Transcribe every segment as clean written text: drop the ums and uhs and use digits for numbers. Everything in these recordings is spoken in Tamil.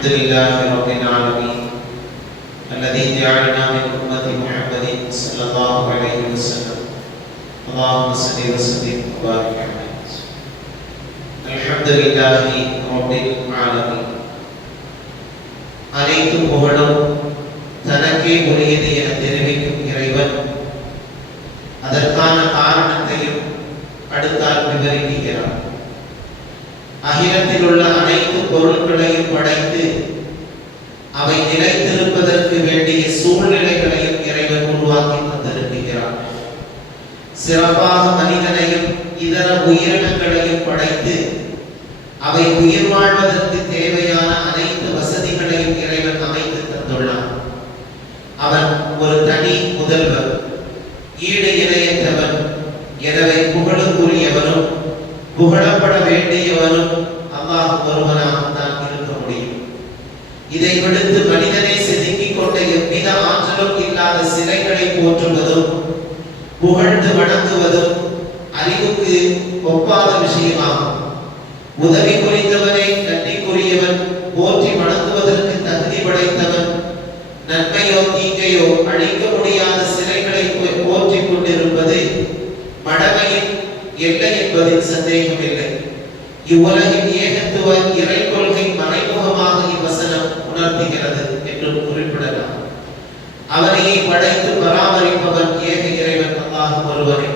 الحمد لله رب العالمين الذي جعلنا من أمة محمد صلى الله عليه وسلم اللهم صل وسلم وبارك عليه الحمد لله رب العالمين அனைத்து புகழும் தனக்கே உரியது என தெரிவிக்கும் இறைவன் அதற்கான காரணத்தையும் அடுத்தால் விவரிக்கிறார். அகிலத்தில் உள்ள அனைத்து பொருட்களையும் படைத்து அவை நிலைத்திருப்பதற்கு வேண்டிய சூழ்நிலைகளையும் இறைவன் உருவாக்கி தந்திருக்கிறார். சிறப்பாக மனிதனையும் இதர உயிரினங்களையும் படைத்து அவை உயிர் வாழ்வதற்கு தேவையான அனைத்து வசதிகளையும் இறைவன் அமைத்து தந்துள்ளார். அவன் ஒரு தனி முதல்வர், ஈடு இணையற்றவன். எனவே புகழுக்குரியவனும் புகழப்பட வேண்டியவனும் அல்லாஹ் ஒருவனாகத்தான் இருக்க முடியும். இதை விடுத்து மனிதனை செதுக்கிக் கொண்ட எவ்வித ஆற்றலும் இல்லாத சிலைகளை போற்றுவதும் புகழ்ந்து வணங்குவதும் அறிவுக்கு ஒப்பாத விஷயமாகும். உதவி புரிந்தவனை நன்றிக்குரியவன், போற்றி வணங்குவதற்கு தகுதி படைத்தவன், நன்மையோ தீங்கையோ அழிக்க முடியாத சிலைகளை போற்றிக் கொண்டிருப்பது மடமையின் எல்லை என்பதில் சந்தேகமில்லை. இவ்வுலகின் ஏகத்துவ இறை கொள்கை மறைமுகமாக இவ்வசனம் உணர்த்துகிறது என்றும் குறிப்பிடலாம். அவனையே படைத்து பராமரிப்பவன் ஏக இறைவன் அல்லாஹ் ஒருவனே.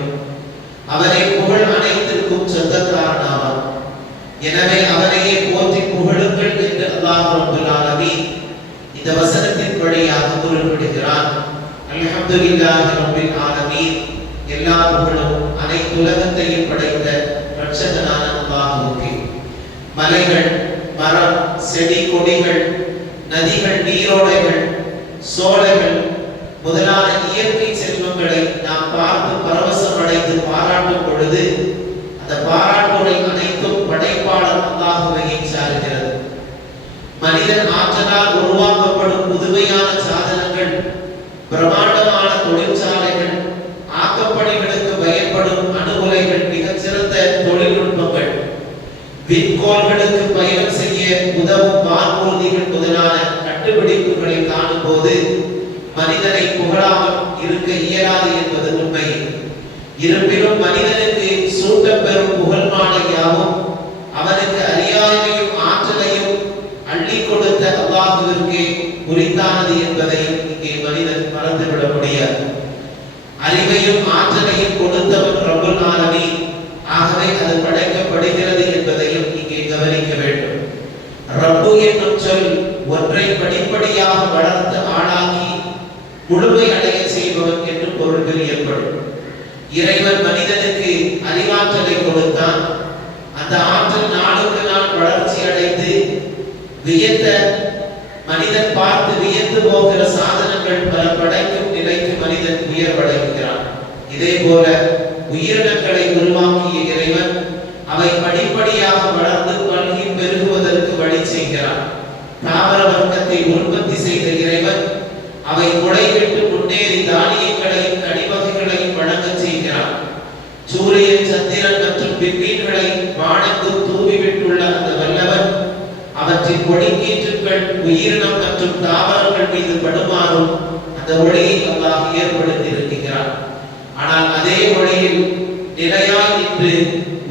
அவனை புகழ் அனைத்திற்கும் சொந்தக்காரனாவான். எனவே அவனையே போற்றி புகழுங்கள் என்று அல்லாஹ் ரப்பல் ஆலமீன் இந்த வசனத்தின் வழியாக குறிப்பிடுகிறான். அல்ஹம்துலில்லாஹி ரப்பில் ஆலமீன். எல்லா புகழும் அனைத்து உலகத்தையும் படைத்த ரட்சகனான அல்லாஹ்வுக்கே. மலைகள், மரம், செடி கொடிகள், நதிகள், நீரோடைகள், சோலைகள் முதலான இயற்கை செல்வங்களை நாம் பார்த்து பரவசம் அடைந்து பாராட்டும் பொழுது அந்த பாராட்டுரை அனைத்தும் படைப்பாளர் அல்லாஹ்வையே சாருகிறது. மனிதன் ஆற்றலால் உருவாக்கப்படும் புதுமையான சாதனங்கள், பிரமாண்டமான தொழிற்சாலைகள், ஆக்கப்பணிகளுக்கு பயன்படும் அணுகுலைகள், மிகச்சிறந்த தொழில்நுட்பங்கள், விண்கோள்களுக்கு பயணம் செய்ய உதவும் வானூர்திகள் முதலான கண்டுபிடிப்புகளை காணும் போது மனிதனை புகழாமல் இருக்க இயலாது என்பது உண்மை. இருப்பினும் மனிதனுக்கு சூட்டப்பெறும் புகழ் மாலையாவும் அவனுக்கு அறியாமையும் ஆற்றலையும் அள்ளி கொடுத்த அல்லாஹ்விற்கே உரித்தானது என்பதையும் இங்கே மனிதன் மறந்துவிட முடியாது. அறிவையும் ஆற்றலையும் கொடுத்தவன் ரப்பல் ஆலமீன். ஆகவே அது படைக்கப்படுகிறது என்பதையும் இங்கே கவனிக்க வேண்டும். ரப்பு என்னும் சொல் ஒன்றை படிப்படியாக வளர்த்து ஆளாக்கி முழுமை அடைய செய்பவன் என்று பொருள்கள் ஏற்படும். இறைவன் மனிதனுக்கு அறிவாற்றலை கொடுத்தான். அந்த ஆற்றல் நாளுக்கு நாள் வளர்ச்சி அடைந்து வியந்த மனிதன் பார்த்து வியந்து போகிற சாதனங்கள் பல படைக்கும் நிலைக்கு மனிதன் உயர்வடைகிறான். இதே போல உயிரினங்களை உருவாக்கிய இறைவன் அவை படிப்படியாக வளர்ந்து பல்கி பெருகுவதற்கு வழி செய்கிறான். தாவர வர்க்கத்தை உற்பத்தி செய்த இறைவன் அவை முளைவிட்டு முன்னேறி தானியங்களையும் கனிவகைகளையும் வழங்க செய்கிறான். சூரியன், சந்திரன் மற்றும் விண்மீன்களை வானத்தில் தூவிவிட்டுள்ள அந்த வல்லவன் அவற்றின் ஒளிக்கீற்றுகள் உயிரினம் மற்றும் தாவரங்கள் மீது படுமாறும் அந்த ஒளியை அல்லாஹ் ஏற்படுத்தி இருக்கிறான். ஆனால் அதே ஒளியில் நிலையாய் நின்று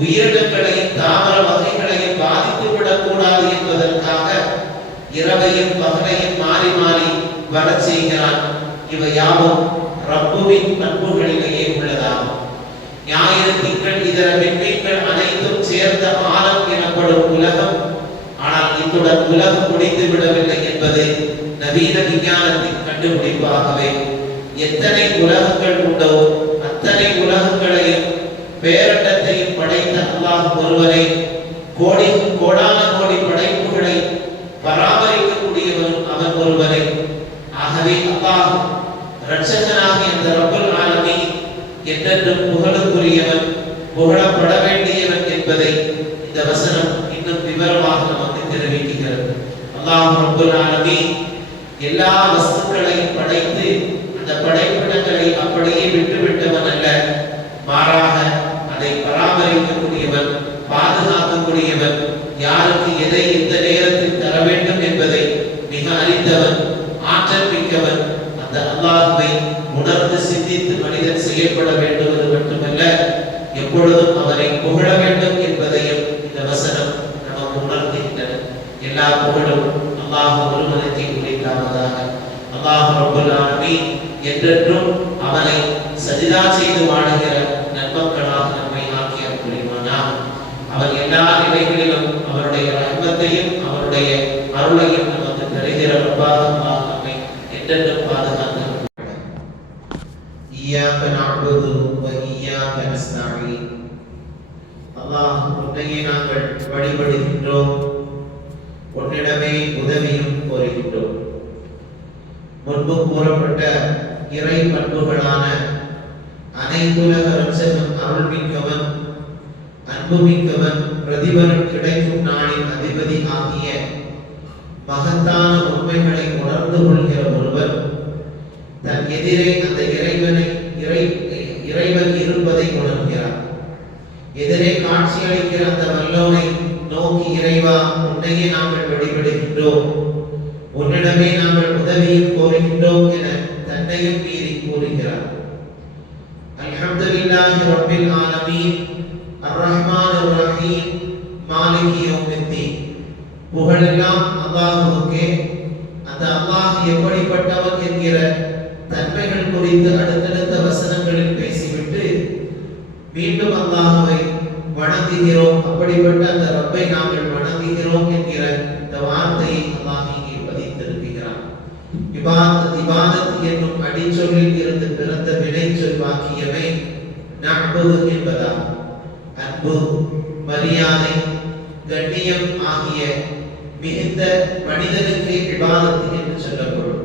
உயிரினங்களையும் தாவர வகைகளையும் பாதித்துவிடக் கூடாது என்பதற்காக இரவையும் பகலையும் மாறி மாறி வரச் செய்கிறான். இவை யாவும் ரப்புவின் பண்புகளிலேயே உள்ளதாகும். ஞாயிறு, திங்கள், இதர விண்மீன்கள் அனைத்தும் சேர்ந்த ஆலம் எனப்படும் உலகம். ஆனால் இத்துடன் உலகம் முடிந்து விடவில்லை என்பது நவீன விஞ்ஞானத்தின் கண்டுபிடிப்பாகவே எத்தனை உலகங்கள் உண்டோ அத்தனை உலகங்களையும் பேரண்டத்தையும் படைத்த அல்லாஹ் ஒருவரை கோடான கோடி படைப்புகளை பராமரிக்கக்கூடியவன் அவன் ஒருவரை. ஆகவே அல்லாஹ் ரட்சகனாக இந்த ரப்பல் ஆலமீன் என்றென்றும் புகழுக்குரியவன், புகழப்பட வேண்டியவன் என்பதை இந்த வசனம் இன்னும் விவரமாக நமக்கு தெரிவிக்கிறது. அல்லாஹ் ரப்பல் ஆலமீன் எல்லா வஸ்துக்களையும் படைத்து அந்த படைப்பிடங்களை அப்படியே விட்டுவிட்டவன் அல்ல, மாறாக அதை பராமரிக்கக்கூடியவன், பாதுகாக்கக்கூடியவன், யாருக்கு எதை எந்த நேரத்தில் தர வேண்டும் என்பதை அந்த அல்லாஹ்வை உணர்ந்து சிந்தித்து மனிதன் செயல்பட வேண்டுவது மட்டுமல்ல, எப்பொழுதும் அவரை புகழ வேண்டும் என்பதையும் இந்த வசனம் நமக்கு உணர்த்துகின்றன. எல்லா புகழும் அல்லாஹ் ஒருவனுக்கே உரித்தாவதாக. அல்லாஹ் ரப்பல் ஆலமீன் என்றென்றும் அவனை சஜிதா செய்து வாழுகிற நன்மக்களாக நம்மை ஆக்கிய புரிவானாக. அவன் எல்லா நிலைகளிலும் அவருடைய ரஹ்மத்தையும் அவருடைய அருளையும் நமக்கு தருகிற ரப்பாக அல்லாஹ் நம்மை என்றென்றும் பாதுகாத்து. இய்யாக நஅ்புது வ இய்யாக நஸ்தஈன். அல்லாஹ், உன்னையே நாங்கள் வழிபடுகின்றோம், உன்னிடமே உதவியும் கோருகின்றோம். முன்பு கூறப்பட்ட இறை பண்புகளான அனைத்துலக ரட்சகன், அருள்மிக்கவன், அன்புமிக்கவன், பிரதிபலன் கிடைக்கும் நாளின் அதிபதி ஆகிய மகத்தான உண்மைகளை உணர்ந்து கொள்கிற ஒருவர் தன் எதிரே அந்த இறைவன் இருப்பதை உணர்கிறார். எதிரே காட்சி அளிக்கிற அந்த வல்லோனை நோக்கி, இறைவா, உன்னையே நாங்கள் வழிபடுகின்றோம், உன்னிடமே நாங்கள் உதவியும் கோருகின்றோம் என தன்னையும் மீறி கூறுகிறார். அல்ஹம்துலில்லாஹி ரப்பில் ஆலமீன், அர்-ரஹ்மானிர் ரஹீம், மாலிகி யௌமித்தீன். புகழெல்லாம் அல்லாஹ்வுக்கே. அந்த அல்லாஹ் எப்படிப்பட்டவன் என்கிற தன்மைகள் குறித்து அடுத்தடுத்த வசனங்களில் பேசிவிட்டு மீண்டும் அல்லாஹ்வை வணங்குகிறோம், அப்படிப்பட்ட அந்த ரப்பை நாங்கள் வணங்குகிறோம் என்கிற இந்த வார்த்தையை அல்லாஹ் இங்கே பதித்திருக்கிறார். இபாதத் என்னும் அடிச்சொல்லில் இருந்து பிறந்த வினைச்சொல் வாக்கியமே நஅ்புது என்பதாகும். அன்பு, மரியாதை, கண்ணியம் ஆகிய மிகுந்த மனிதனுக்கு இபாதத் என்று சொல்லப்படும்.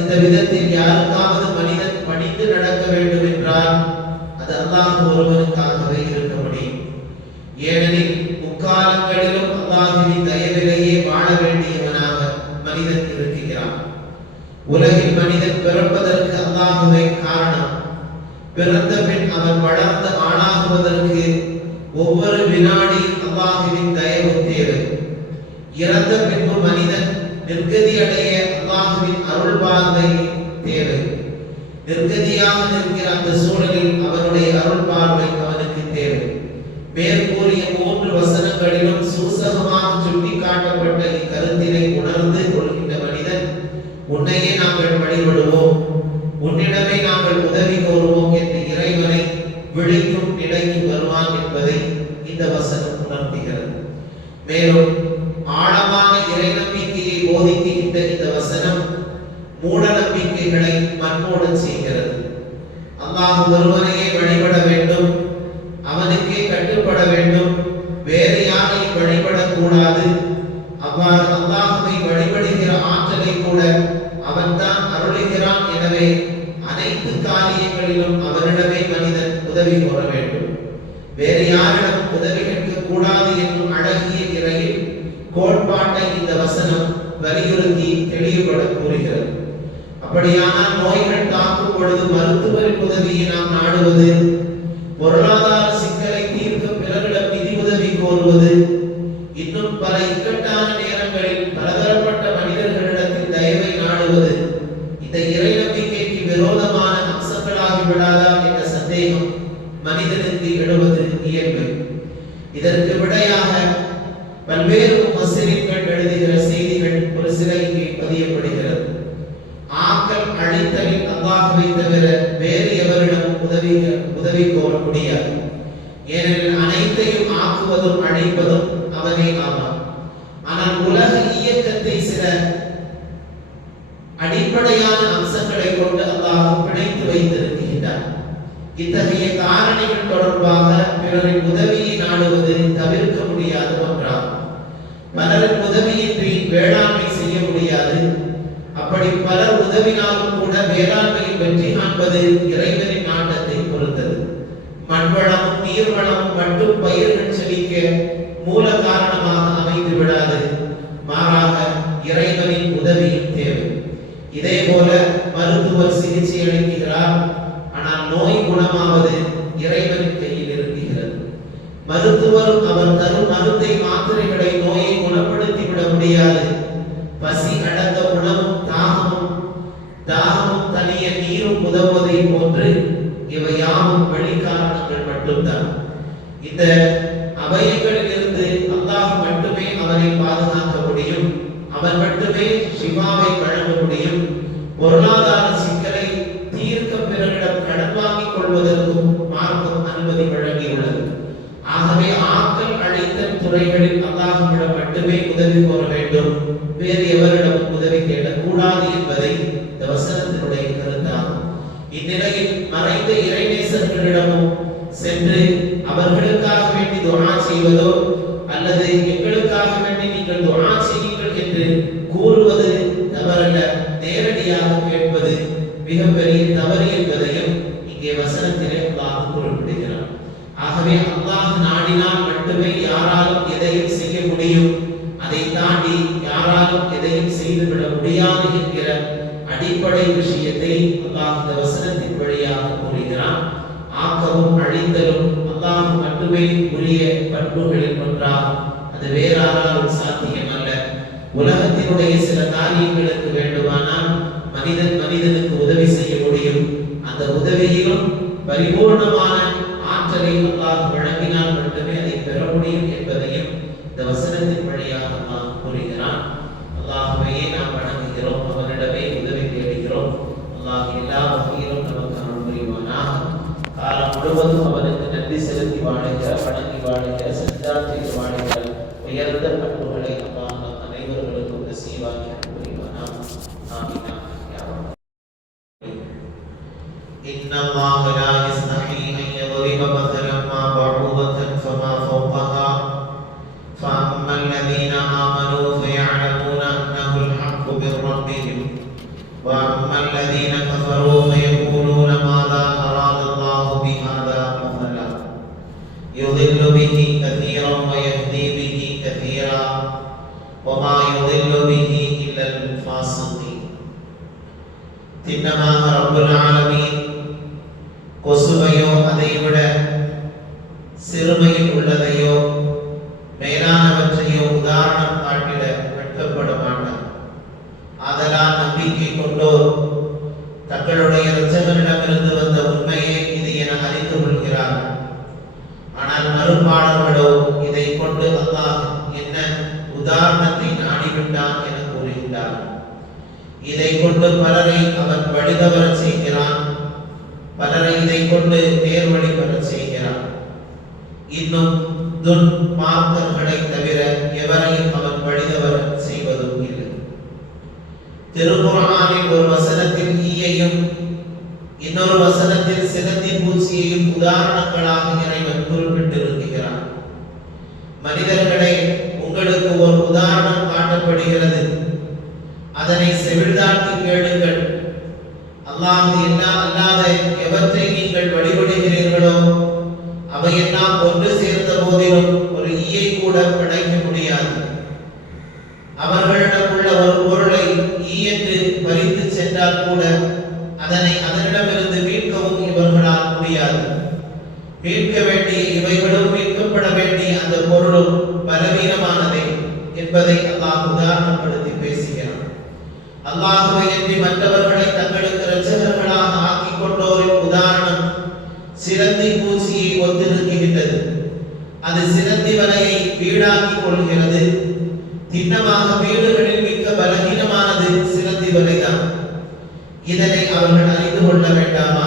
இந்த விதத்தில் யாருக்காவது மனிதன் பணிந்து நடக்க வேண்டும் என்றால் அது அல்லாஹ் ஒருவனுக்காகவே இருக்க முடியும். ஏனெனில் முக்காலங்களிலும் அல்லாஹ்வின் தயவிலேயே வாழ வேண்டியவனாக மனிதன் இருக்கிறான். உலகில் மனிதன் பிறப்பதற்கு அல்லாஹ்வே காரணம். பிறந்த பின் அவன் வளர்ந்து ஆளாகுவதற்கு ஒவ்வொரு வினாடியும் அல்லாஹ்வின் தயவு தேவை. இறந்த பின்பு மனிதன் நிர்கதி அடைய அல்லாஹ்வின் அருள் பார்வை தேவை. நிர்கதியாக நிற்கிற அந்த சூழலில் அவனுடைய அருள் பார்வை அவனுக்கு தேவை. மேற்கூறிய 3 வசனங்களிலும் சூசகமாக சுட்டிக்காட்டப்பட்ட இக்கருத்தினை உணர்ந்து கொள்கின்ற மனிதன், உன்னையே நாங்கள் வழிபடுவோம், உன்னிடமே நாங்கள் உதவி கோருவோம் என்று இறைவனை விழிக்கும் நிலைக்கு வருவான் என்பதை இந்த வசனம் உணர்த்துகிறது. மேலும் ஆழமான இறை நம்பிக்கையை போதிக்கின்ற இந்த வசனம் மூட நம்பிக்கைகளை மண்மூட செய்கிறது. அல்லாஹ் ஒருவனையே வழிபட வேண்டும், அவனுக்கே கட்டுப்பட வேண்டும், வேறு யாரையும் வழிபடக்கூடாது. அவ்வாறு அல்லாஹ்வை வழிபடுகிற ஆற்றலை கூட அவன்தான் அருளுகிறான். எனவே அனைத்து காரியங்களிலும் அவனிடமே மனிதன் உதவி கோர வேண்டும், வேறு யாரிடம் உதவி கேட்க கூடாது என்னும் அழகிய இறையில் கோட்பாட்டை இந்த வசனம் வலியுறுத்தி தெளிவுபட கூறுகிறது. அப்படியானால் நோய்கள் தாக்கும் பொழுது மருத்துவரின் உதவியை நாம் நாடுவது, பொருளாதார சிக்கலை தீர்க்க பிறரிடம் நிதி உதவி கோருவது, இன்னும் பல இக்கட்டான நேரங்களில் பலதரப்பட்ட மனிதர்களிடத்தில் தயவை நாடுவது இந்த இறை நம்பிக்கைக்கு விரோதமான அம்சங்களாகி விடாதா என்ற சந்தேகம் மனிதனுக்கு எழுவது இயல்பு. இதற்கு விடையாக பல்வேறு முஃபஸ்ஸிரீன்கள் எழுதுகிற செய்திகள் ஒரு சில இங்கே பதியப்படுகிறது. ஆக்கல் அழித்தலில் அல்லாஹ்வை தவிர வேறு எவரிடமும் உதவி கோர முடியாது. ஏனெனில் அனைத்தையும் ஆக்குவதும் அழிப்பதும் அவனே ஆவான். ஆனால் உலக இயக்கத்தை சில அடிப்படையான அம்சங்களை கொண்டு அல்லாஹ் பிணைத்து வைத்திருக்கின்றான். இத்தகைய காரணிகள் தொடர்பாக பிறரின் உதவியை நாடுவது தவிர்க்க முடியாத ஒன்றாகும். பலரின் உதவியின்றி வேளாண்மை செய்ய முடியாது. அப்படி பலர் உதவினாலும் கூட வேளாண்மையில் வெற்றி காண்பது இறைவனின் நாட்டத்தை பொறுத்தது. மண்வளமும் நீர்வளமும் மட்டும் பயிர்கள் செழிக்க மூல காரணமாக அமைந்து விடாது, மாறாக இறைவனின் உதவியும் தேவை. இதே போல மருத்துவர் சிகிச்சை அளிக்கிறார், ஆனால் நோய் குணமாவது இறைவனின் கையில் இருக்கிறது. மருத்துவரும் அவர் தரும் மருந்தை மாத்திரைகளை நோயை குணப்படுத்தி விட முடியாது. பசி அடங்க உணவும் தாகமும் போன்று இவை யாவும் வெளிக்காரணங்கள் மட்டும்தான். இந்த அபயங்களிலிருந்து அல்லாஹ் மட்டுமே அவனை பாதுகாக்க முடியும். அவன் மட்டுமே ஷிஃபாவை வழங்க முடியும். பொருளாதார சிக்கலை தீர்க்க பிறரிடம் கடன் வாங்கிக் கொள்வதற்கும் மார்க்கம் அனுமதி வழங்கியுள்ளது. ஆகவே ஆக்கல் அழித்தல் துறைகளில் அல்லாஹ்விடம் மட்டுமே உதவி கோர வேண்டும், வேறு எவரிடம் உதவி கேட்கக்கூடாது என்பதை இந்த வசனத்தினுடைய கருத்தாகும். இந்நிலையில் மறைந்த இறைநேசர்களிடமும் சென்று அவர்களுக்காக வேண்டி துஆ செய்வதோ அல்லது எங்களுக்காக வேண்டி நீங்கள் துஆ செய்யுங்கள் என்று கூறுவது தவறல்ல, நேரடியாக கேட்பது மிகப்பெரிய தவறு என்பதையும் இங்கே வசனத்திலே அல்லாஹ் குறிப்பிடுகிறார். ஆகவே அல்லாஹ் நாடினால் மட்டுமே யாராலும் எதையும் செய்ய முடியும், அதை தாண்டி யாராலும் எதையும் செய்துவிட முடியாது என்கிற அடிப்படை விஷயத்தை அல்லாஹ் இந்த வசனத்தின் வழியாக கூறுகிறான். ஆக்கவும் அழித்தலும் அல்லாஹ் மட்டுமே உரிய பண்புகளில் ஒன்றாகும். அது வேறாராலும் சாத்தியமல்ல. உலகத்தினுடைய சில காரியங்களுக்கு வேண்டுமானால் மனிதனுக்கு உதவி செய்ய முடியும். அந்த உதவியிலும் பரிபூர்ணமான ஆற்றலை அல்லாஹ் வழங்கினால் மட்டுமே அதை பெற முடியும் என்பதையும் இந்த வசனத்தின் வழியாக அல்லாஹ் கூறுகிறான். அல்லாஹ்வையே நாம் வணங்குகிறோம், அவனிடமே உதவி தேடுகிறோம். அல்லாஹ் எல்லா வகையிலும் நமக்கு அருள் புரிவானாக. காலம் முழுவதும் அவனுக்கு நன்றி செலுத்தி வாழுகிற, வணங்கி வாழுகிற, செஞ்சால் செய்து வாழுகிற உயர்ந்த பண்புகளை அல்லாஹ் அனைவர்களுக்கும் நசீவாக்கி அருள் புரிவானாக. ஆமீன். إن الله لا يستحي أن يضرب مثلا ما بعوضة فما فوقها فأما الذين آمنوا فيعلمون أنه الحق من ربهم وأما الذين كفروا فيقولون ماذا أراد الله بهذا مثلا يضل به كثيرا ويهدي به كثيرا وما يضل به إلا الفاسقين. திண்ணமாக ரப்புல் ஆலமீன் கொசுவையோ அதைவிட சிறுமையில் உள்ளதையோ மேலானவற்றையோ உதாரணம் காட்டிட வெட்கப்பட மாட்டார். ஆதலால் நம்பிக்கை கொண்டோர் தங்களுடைய இரட்சகரிடமிருந்து வந்த உண்மையே இது என அறிந்து கொள்கிறார்கள். ஆனால் மறுபாடர்களோ இதை கொண்டு அல்லாஹ் என்ன உதாரணத்தை நாடிவிட்டான் என கூறுகின்றார். இதை கொண்டு பலரை அவன் வழிதவர செய்கிறான், பலரை இதை கொண்டு நேர்வழி பெற செய்கிறான். இன்னும் துன்மார்க்கர்களை தவிர எவரையும் அவன் வழிதவர செய்வதும் இல்லை. திருக்குர்ஆனில் ஒரு வசனத்தில் ஈயையும் இன்னொரு வசனத்தில் சிலந்தி பூச்சியையும் உதாரணங்களாக இறைவன் குறிப்பிட்டிருக்கிறான். மனிதர்களே, உங்களுக்கு ஒரு உதாரணம் காட்டப்படுகிறது, அதனை செவிழ்தாக்கி கேளுங்கள். அல்லாஹ் அல்லாத எவற்றை நீங்கள் வழிபடுகிறீர்களோ அவையெல்லாம் ஒன்று சேர்ந்த போதிலும் ஒரு ஈயை கூட படைக்க முடியாது. அவர்களிடம் உள்ள ஒரு பொருளை ஈ என்று பறித்து சென்றால் கூட அதனை அதனிடமிருந்து மீட்கவும் இவர்களால் முடியாது. மீட்க வேண்டிய இவைகளும் மீட்கப்பட வேண்டிய அந்த பொருளும் பலவீனமானதே என்பதை அல்லாஹ் உதாரணப்படுத்தி பேசுகிறான். அல்லாஹ்வை அன்றி மற்றவர்களை தங்களுக்கு இரட்சகர்களாக ஆக்கிக் கொண்டோரின் உதாரணம் சிலந்தி பூச்சியை ஒத்திருக்கின்றது. அது சிலந்தி வலையை வீடாக்கிக் கொள்கிறது. திண்ணமாக வீடுகளில் மிக்க பலகீனமானது சிலந்தி வலைதான். இதனை அவர்கள் அறிந்து கொள்ள வேண்டாமா?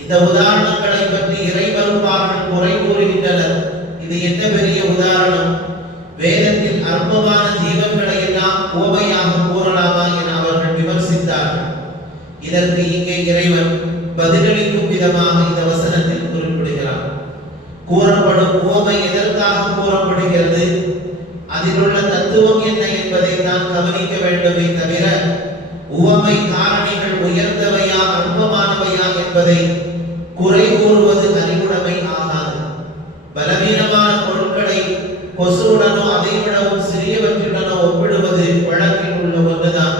இந்த உதாரணங்களை பற்றி இறைமறுப்பாளர்கள் குறை கூறுகின்றனர். இது என்ன பெரிய உதாரணம்? வேதத்தில் அற்பமான ஜீவன்களை எல்லாம் உவமையாக கூறலாமா என அவர்கள் விமர்சித்தார்கள். இதற்கு இங்கே இறைவன் பதிலளிக்கும் விதமாக இந்த வசனத்தில் குறிப்பிடுகிறார். கூறப்படும் உவமை எதற்காக கூறப்படுகிறது, அதில் உள்ள தத்துவம் என்ன என்பதை தான் கவனிக்க வேண்டுமே தவிர உவமை காரணிகள் உயர்ந்தவையா அற்பமானவையா என்பதை குறை கூறுவது அறிவுடைமை ஆகாது. பலவீனமான பொருட்களை கொசுவுடனோ அதைவிடவும் சிறியவற்றுடனோ ஒப்பிடுவது வழக்கில் உள்ள ஒன்றுதான்.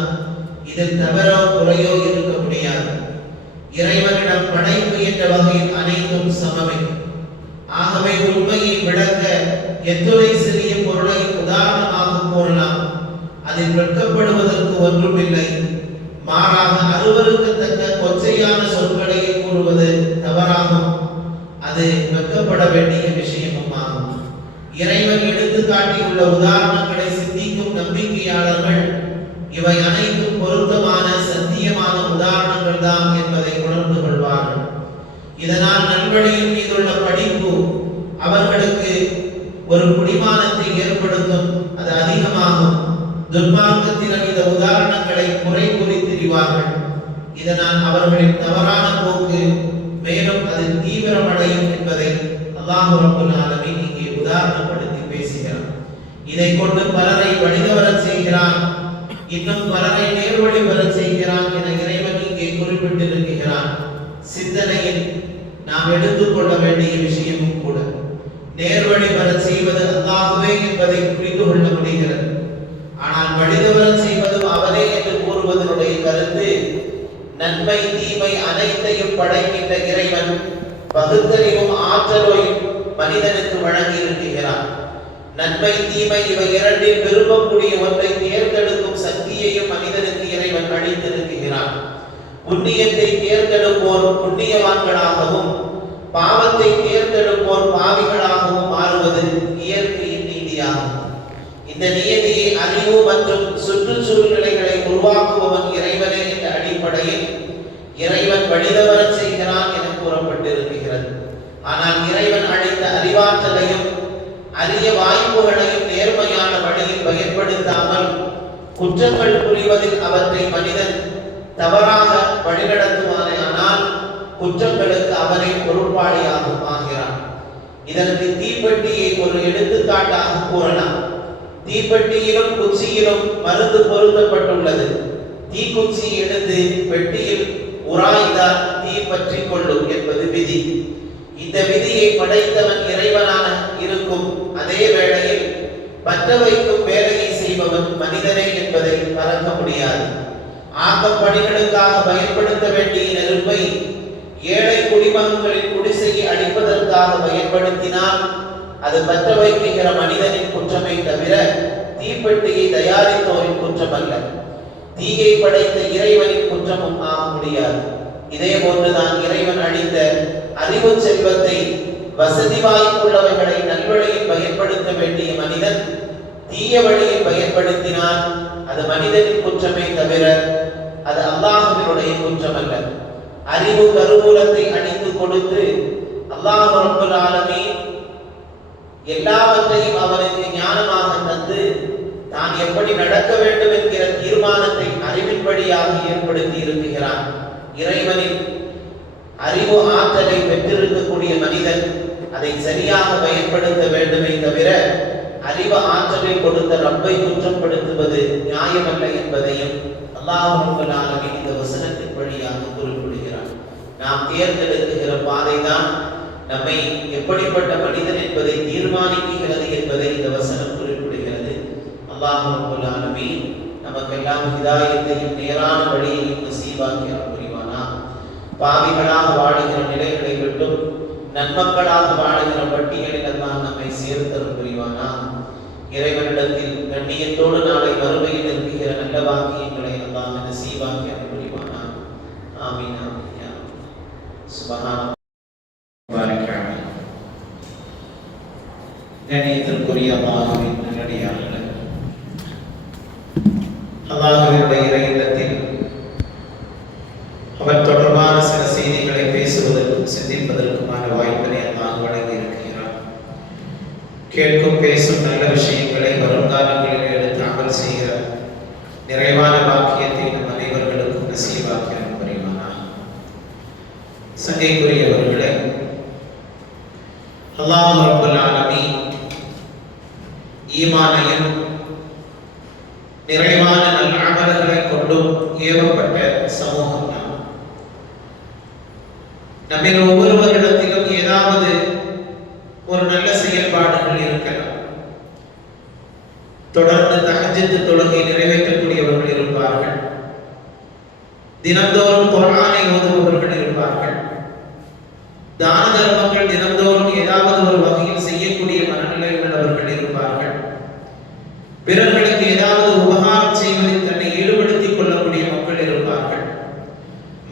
இதில் தவறோ குறையோ இருக்க முடியாது. இறைவனிடம் படைப்பு என்ற வகையில் அனைத்தும் சமமே. ஆகவே உண்மையை விளக்க எத்துணை சிறிய பொருளை உதாரணமாக கூறலாம். அதில் வெட்கப்படுவதற்கு ஒன்றுமில்லை. மாறாக அருவருக்கத்தக்க கொச்சையான சொற்களை விஷயமும் ஆகும். இறைவன் எடுத்து காட்டியுள்ள உதாரணங்களை சிந்திக்கும் நம்பிக்கையாளர்கள் இவை அனைத்தும் பொருத்தமான சத்தியமான உதாரணங்கள் தான் என்பதை உணர்ந்து கொள்வார்கள். இதனால் நல்வழியின் மீதுள்ள படிப்பு அவர்களுக்கு ஒரு குடிமானத்தை ஏற்படுத்தும், அது அதிகமாகும். துர்மார்க்கத்தினர் இந்த உதாரணங்களை குறை கூறி திரிவார்கள். இதனால் அவர்களின் தவறான போக்கு மேலும் அது தீவிரமடையும் என்பதை அல்லாஹ் ரப்பல் ஆலமீன் இங்கே உதாரணப்படுத்தி பேசுகிறார். இதை கொண்டு பலரை வழிதவர செய்கிறான், இன்னும் பலரை நேர்வழி பெற செய்கிறான் என இறைவன் இங்கே குறிப்பிட்டிருக்கிறான். சிந்தனையில் நாம் எடுத்துக்கொள்ள வேண்டிய விஷயமும் கூட நேர்வழி பெற செய்வது அல்லாஹ்வே என்பதை புரிந்து கொள்ள முடிகிறது. ஆனால் வழிதவர செய்வதும் அவனே என்று கூறுவதனுடைய கருத்து, நன்மை தீமை அனைத்தையும் படைக்கின்ற இறைவன் பகுத்தறிவும் ஆற்றலையும் மனிதனுக்கு வழங்கி இருக்கிறான். நன்மை தீமை இவை இரண்டில் விரும்பக்கூடிய ஒன்றை தேர்ந்தெடுக்கும் சக்தியையும் மனிதனுக்கு இறைவன் அளித்திருக்கிறான். புண்ணியத்தை தேர்ந்தெடுப்போர் புண்ணியவான்களாகவும் பாவத்தை தேர்ந்தெடுப்போர் பாவிகளாகவும் மாறுவது இயற்கையின் நீதியாகும். இந்த நியதியை அறிவு மற்றும் சுற்றுச்சூழ்நிலைகளை உருவாக்குபவன் இறைவனே என்ற அடிப்படையில் இறைவன் வழிதவர செய்கிறான் என கூறப்பட்டிருக்கிறது. ஆனால் இறைவன் அளித்த அறிவாற்றலையும் அரிய வாய்ப்புகளையும் நேர்மையான வழியில் பயன்படுத்தாமல் குற்றங்கள் புரிவதில் அவற்றை மனிதன் தவறாக வழிநடத்துவானே ஆனால் குற்றங்களுக்கு அவனை பொறுப்பாளியாகவும் ஆகிறான். இதற்கு தீப்பெட்டியை ஒரு எடுத்துக்காட்டாக கூறலாம். தீப்பெட்டியிலும் குச்சியிலும் மருந்து பொருத்தப்பட்டுள்ளது. தீக்குச்சி எடுத்து பெட்டியில் உராய்ந்தால் தீ பற்றி கொள்ளும் என்பது விதி. இந்த விதியை படைத்தவன் இறைவனான இருக்கும் அதே வேளையில் பற்ற வைக்கும் வேலையை செய்பவன் மனிதனே என்பதை மறக்க முடியாது. ஆக்கம் பணிகளுக்காக பயன்படுத்த வேண்டிய நெருப்பை ஏழை குடிமகன்களின் குடிசையை அடிப்பதற்காக பயன்படுத்தினால் அது பற்ற வைக்கிற மனிதனின் குற்றமை தவிர தீப்பெட்டியை தயாரித்தோரின் குற்றம் அல்ல. தீயை படைத்த இறைவனின் குற்றமும் ஆக முடியாது. இதே போன்றுதான் இறைவன் அளித்த அறிவு செல்வத்தை வசதி வாய்ப்புள்ளவைகளை நல்வழியில் பயன்படுத்த வேண்டிய மனிதன் தீய வழியில் பயன்படுத்தினால் அது மனிதனின் குற்றமே தவிர அது அல்லாஹ்வினுடைய குற்றம் அல்ல. அறிவு கருவூலத்தை அணிந்து கொடுத்து அல்லாஹ் ரப்பல் ஆலமீன் எல்லாவற்றையும் அவனுக்கு ஞானமாக தந்து தான் எப்படி நடக்க வேண்டும் என்கிற தீர்மானத்தை அறிவின் வழியாக ஏற்படுத்தி இருக்கிறான். இறைவனின் அறிவு ஆற்றலை பெற்றிருக்கக்கூடிய மனிதன் அதை சரியாக பயன்படுத்த வேண்டுமே தவிர அறிவு ஆற்றலை கொடுத்த ரப்பை குற்றப்படுத்துவது நியாயமல்ல என்பதையும் அல்லாஹ் ரப்பல் ஆலமீன் இந்த வசனத்தின் வழியாக குறிப்பிடுகிறார். நாம் தேர்ந்தெடுக்கிற பாதைதான் நம்மை எப்படிப்பட்ட மனிதன் என்பதை தீர்மானிக்கிறது என்பதை இந்த வசனம் குறிப்பிடுகிறது. அல்லாஹ் ரப்பல் ஆலமீன் நமக்கெல்லாம் ஹிதாயத்தையும் நேரான வழியையும் நசீபாக்கி புரிவானா. பாவிகளாக வாழுகிற நிலைகளை விட்டும் நன்மக்களாக வாழுகிற பட்டியலில் எல்லாம் நம்மை சேர்த்தல் புரிவானா. இறைவனிடத்தில் கண்ணியத்தோடு நாளை மறுமையில் இருக்கிற நல்ல வாக்கியங்களை அல்லாஹ் நசீபாக்கி புரிவானா. ஆமீன் ஆமீன் யா சுப்ஹானல்லாஹ். கண்ணியத்திற்குரிய அல்லாஹ்வின் நல்லடியார்களே, அல்லாஹ்வினுடைய இறையிடத்தில் அவர் தொடர்பான சில செய்திகளை பேசுவதற்கும் சிந்திப்பதற்குமான வாய்ப்பினை அல்லாஹ் வழங்கி இருக்கிறார். கேட்கும் பேசும் நல்ல விஷயங்களை வருங்காலங்களில் எடுத்து அமல் செய்கிற நிறைவான பாக்கியத்தை நம் அனைவர்களுக்கும் நசீபாக்கி புரிவானாக. சங்கைக்குரியவர்களே, அல்லாஹ் ரப்பல் ஆலமீன் ஈமானையும் நிறைவான நல்ல அமல்களை கொண்டும் ஏவப்பட்ட சமூகம் நாம். நம்மில் ஒவ்வொருவரிடத்திலும் ஏதாவது ஒரு நல்ல செயல்பாடுகள் இருக்கலாம். தொடர்ந்து தஹஜ்ஜுத் தொழுகை நிறைவேற்றக்கூடியவர்கள் இருப்பார்கள். தினந்தோறும் குர்ஆனை ஓதுபவர்கள் இருப்பார்கள். தான தர்மங்கள் தினந்தோறும் ஏதாவது ஒரு வகையில் செய்யக்கூடிய மனநிலை உள்ளவர்கள் இருப்பார்கள். பிறர்களுக்கு ஏதாவது உபகாரம் செய்வதில் தன்னை ஈடுபடுத்திக் கொள்ளக்கூடிய மக்கள் இருப்பார்கள்.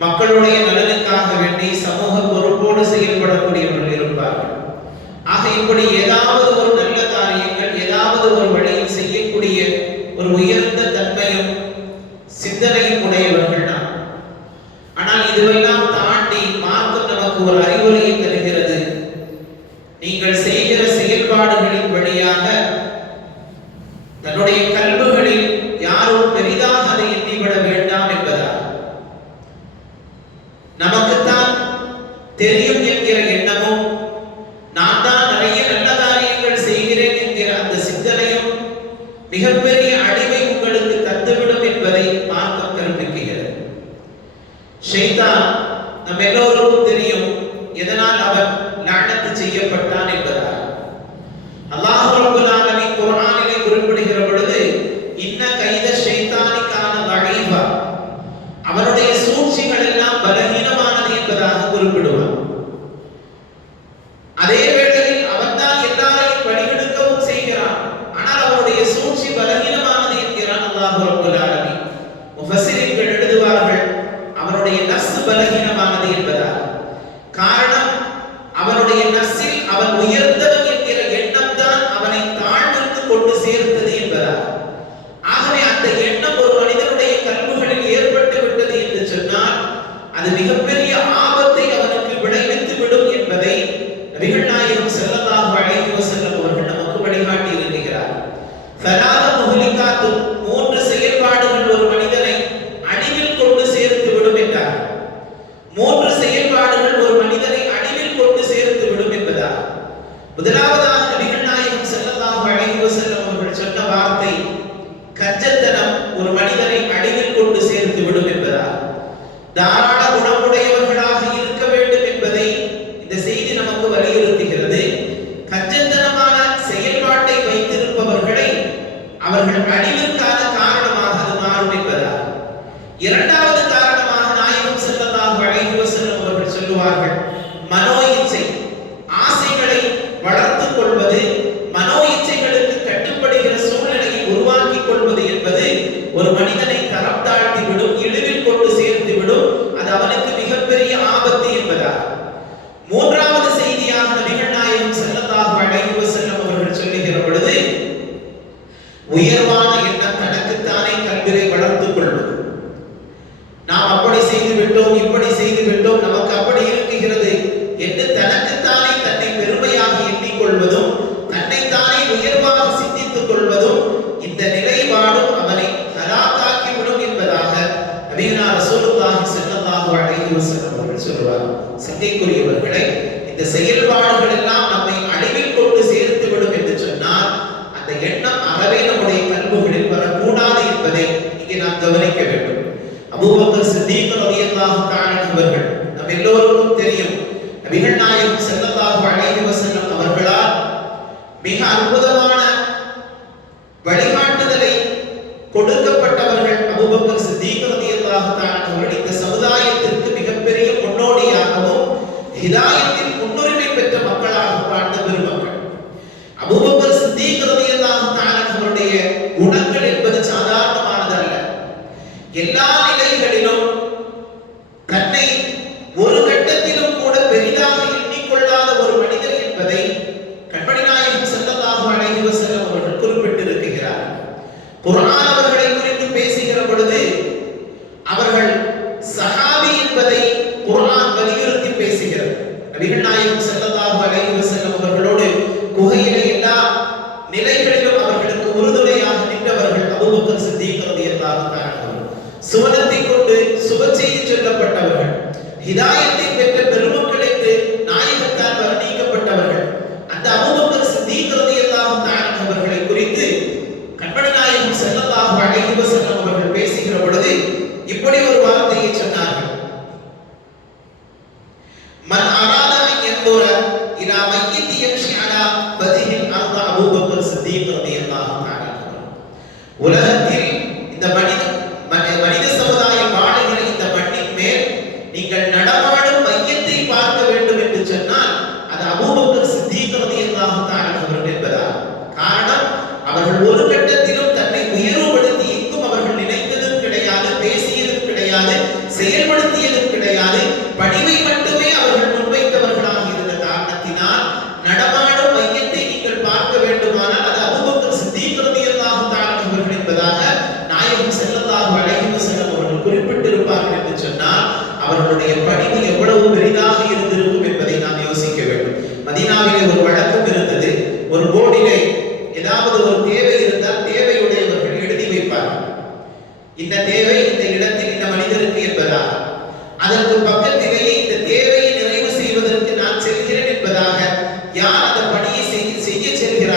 மக்களுடைய நலனுக்காக வேண்டி சமூக பொறுப்போடு செயல்படக்கூடியவர்கள் இருப்பார்கள். ஆக இப்படி இப்படி ஏதாவது ஒரு நல்ல காரியங்கள் ஏதாவது ஒரு வழியில் செய்யக்கூடிய ஒரு உயர்ந்த தன்மையும் சிந்தனையும் உடையவர்கள் தான். ஆனால் இதுவெல்லாம் தாண்டி மார்க்கம் நமக்கு ஒரு அறிவுரையை தருகிறது. நீங்கள் செய்கிற செயல்பாடுகளின் வழியாக தன்னுடைய கல்விகளில் யாரும் பெரிதாக அதை எண்ணிவிட வேண்டாம் என்பதால் நமக்குத்தான் தெரியும் என்கிற எண்ணமும் நான் தான் நிறைய நல்ல காரியங்கள் செய்கிறேன் என்கிற அந்த சிந்தனையும் மிகப்பெரிய அழிவை உங்களுக்கு தந்துவிடும் என்பதை மார்க்கம் கற்பிக்கிறது. ஷைத்தான் நம் எல்லோருக்கும் தெரியும் எதனால் அவன் லஅனத் செய்யப்பட்டான் என்பதால். அல்லாஹ் ரப்பல் ஆலமீன் குர்ஆனிலே குறிப்பிடுகிற பொழுது இன்ன கைத ஷைத்தானி கான தஈஃபா, அவனுடைய சூழ்ச்சிகள் எல்லாம் பலவீனமானது என்பதாக குறிப்பிடுவார். அதே வேளையில் அவன்தான் எல்லாரையும் வழிகெடுக்கவும் செய்கிறான், ஆனால் அவனுடைய சூழ்ச்சி பலவீனமானது என்கிறான் அல்லாஹ் ரப்பல் ஆலமீன். முஃபஸ்ஸிரீன்கள் எழுதுவார்கள் அவனுடைய நஃஸ் பலவீனமானது என்பதால். காரணம் அவனுடைய நஃஸில் அவன் உயர்ந்தவன் என்கிற எண்ணம் தான் அவனை தாழ்வுக்கு கொண்டு சேர்த்தது என்பதால். ஆகவே அந்த எண்ணம் ஒரு மனிதனுடைய கல்விகளில் ஏற்பட்டு விட்டது என்று சொன்னால் அது மிகப்பெரிய ஆபத்தை அவனுக்கு விளைவித்து விடும் என்பதை நபிகள் நாயகம் ஸல்லல்லாஹு அலைஹி வஸல்லம் அவர்கள் நமக்கு வழிகாட்டி இருக்கிறார். ஃபலாத முஹ்லிகாத்து, மூன்று செயல்பாடுகள் ஒரு மனிதனை அழிவில் கொண்டு சேர்த்து விடும் என்றார். மூன்று செயல்பாடுகள் ஒரு மனிதனை அழிவில் கொண்டு சேர்த்து விடும் என்பதால். முதலாவதாக நபிகள் நாயகம் ஸல்லல்லாஹு அலைஹி வஸல்லம் அவர்கள் சொன்ன வார்த்தை கஞ்சத்தனம் ஒரு மனிதனை அழிவில் கொண்டு சேர்த்து விடும் என்பதால். தாராள குணமுடையவர்களாக இருக்க வேண்டும் என்பதை இந்த செய்தி நமக்கு வலியுறுத்துகிறது. கஞ்சத்தனமான செயல்பாட்டை வைத்திருப்பவர்களை அவர்கள் அழிவிற்கான காரணமாக அது மாறும் என்பதால். இரண்டாவது காரணமாக நாயகம் ஸல்லல்லாஹு அலைஹி வஸல்லம் அவர்கள் சொல்லுவார்கள் மனோ இச்சை, ஆசைகளை வளர்த்துக் கொள்வது, மனோ இச்சைகளுக்கு கட்டுப்படுகிற சூழ்நிலையை உருவாக்கிக் கொள்வது என்பது ஒரு மனிதனை தரம் தாழ்த்தி விடும், இழிவில் கொண்டு சேர்த்து விடும், அது அவனுக்கு மிகப்பெரிய ஆபத்து என்பதால். மூன்றாவது செய்தியாக நபிகள் நாயகம் ஸல்லல்லாஹு அலைஹி வஸல்லம் அவர்கள் சொல்லுகிற பொழுது உயர்வான எண்ணம் தனக்குத்தானே கல்வியை வளர்த்துக் கொள்வது. நாம் அப்படி செய்து விட்டோம், இப்படி செய்து விட்டோம், நமக்கு அப்படி இருக்குகிறது என்று தனக்குத்தானே தன்னை பெருமையாக எண்ணிக்கொள்வதும் தன்னைத்தானே உயர்வாக சிந்தித்துக் கொள்வதும் இந்த நிலைப்பாடும் அவனை ஹலாக்காக்கி விடும் என்பதாக நபிகள் ரசூலுல்லாஹி ஸல்லல்லாஹு அலைஹி வஸல்லம் அவர்கள் சொல்வார். சங்கைக்குரியவர்களே, இந்த செயல்பாடுகள் எல்லாம் நம்மை அழிவில் கொண்டு சேர்த்து விடும் என்று சொன்னால் அந்த எண்ணம் அறவே நம்முடைய கல்விகளில் வரக்கூடாது என்பதை இங்கே நாம் கவனிக்க வேண்டும். அபூபக்கர் சித்தீக் ரலியல்லாஹு தஆலா அவர்கள் நம் எல்லோருக்கும் தெரியும் நபிகள் நாயகம் ஸல்லல்லாஹு அலைஹி வஸல்லம் அவர்களால் மிக அற்புதமான வழிகாட்டுதலை கொடுக்கப்பட்டவர்கள். அபூபக்கர் சித்தீக் ரலியல்லாஹு தஆலா அவர்கள் இந்த சமுதாயத்திற்கு மிகப்பெரிய முன்னோடியாகவும் ஹிதாயத்தில் முன்னுரிமை பெற்ற மக்களாக வாழ்ந்த பெருமக்கள். அபூபக்கர் சித்தீக் ரலியல்லாஹு தஆலா அவருடைய குணங்கள் என்பது சாதாரணமானது அல்ல. எல்லா நிலைகளிலும் தன்னை ஒரு கட்டத்திலும் கூட பெரிதாக எண்ணிக்கொள்ளாத ஒரு மனிதர் என்பதை கண்மணி நாயகம் ஸல்லல்லாஹு அலைஹி வஸல்லம் அவர்கள் குறிப்பிட்டிருக்கிறார். குர்ஆன் அவர்களை குறித்து பேசுகிற பொழுது அவர்கள் சஹாபி என்பதை குர்ஆன் வலியுறுத்தி பேசுகிறது. நபிகள் நாயகம் ஸல்லல்லாஹு அலைஹி வஸல்லம் அவர்களோடு குகையிலே எல்லா நிலைகளிலும் அவர்களுக்கு உறுதுணையாக நின்றவர்கள் அபூபக்கர் சித்தீக் ரலியல்லாஹு தஆலா. சுவனத்தை கொண்டு சுப செய்தி சொல்லப்பட்டவர்கள், ஹிதாயத்தை பெற்ற பெருமக்கள் என்று நாயகத்தால் வர்ணிக்கப்பட்டவர்கள். அந்த அபூபக்கர் சித்தீக் ரலியல்லாஹு தஆலா அவர்களை குறித்து கண்மணி நாயகம் ஸல்லல்லாஹு அலைஹி வஸல்லம் அவர்கள் பேசுகிற பொழுது இப்படி ஒரு வார்த்தையை சொன்னார்கள். மன் அராத அன் யன்துர இலா மய்யித் யம்ஷி அலா வஜ்ஹில் அர்த அபூபக்கர் சித்தீக் ரலியல்லாஹு தஆலா. உலகத்தில் இந்த மனித சமுதாயம் வாழுகிற இந்த மண்ணின் மேல் நீங்கள் நடமாடும் மையத்தை பார்க்க வேண்டும் என்று சொன்னால் அது அபூபக்கர் சித்தீக் ரலியல்லாஹு தஆலா அவர்கள் என்பதால். காரணம், அவர்கள் ஒரு கட்டத்திலும் தன்னை உயர்வுபடுத்தி எங்கும் அவர்கள் நினைத்ததும் கிடையாது,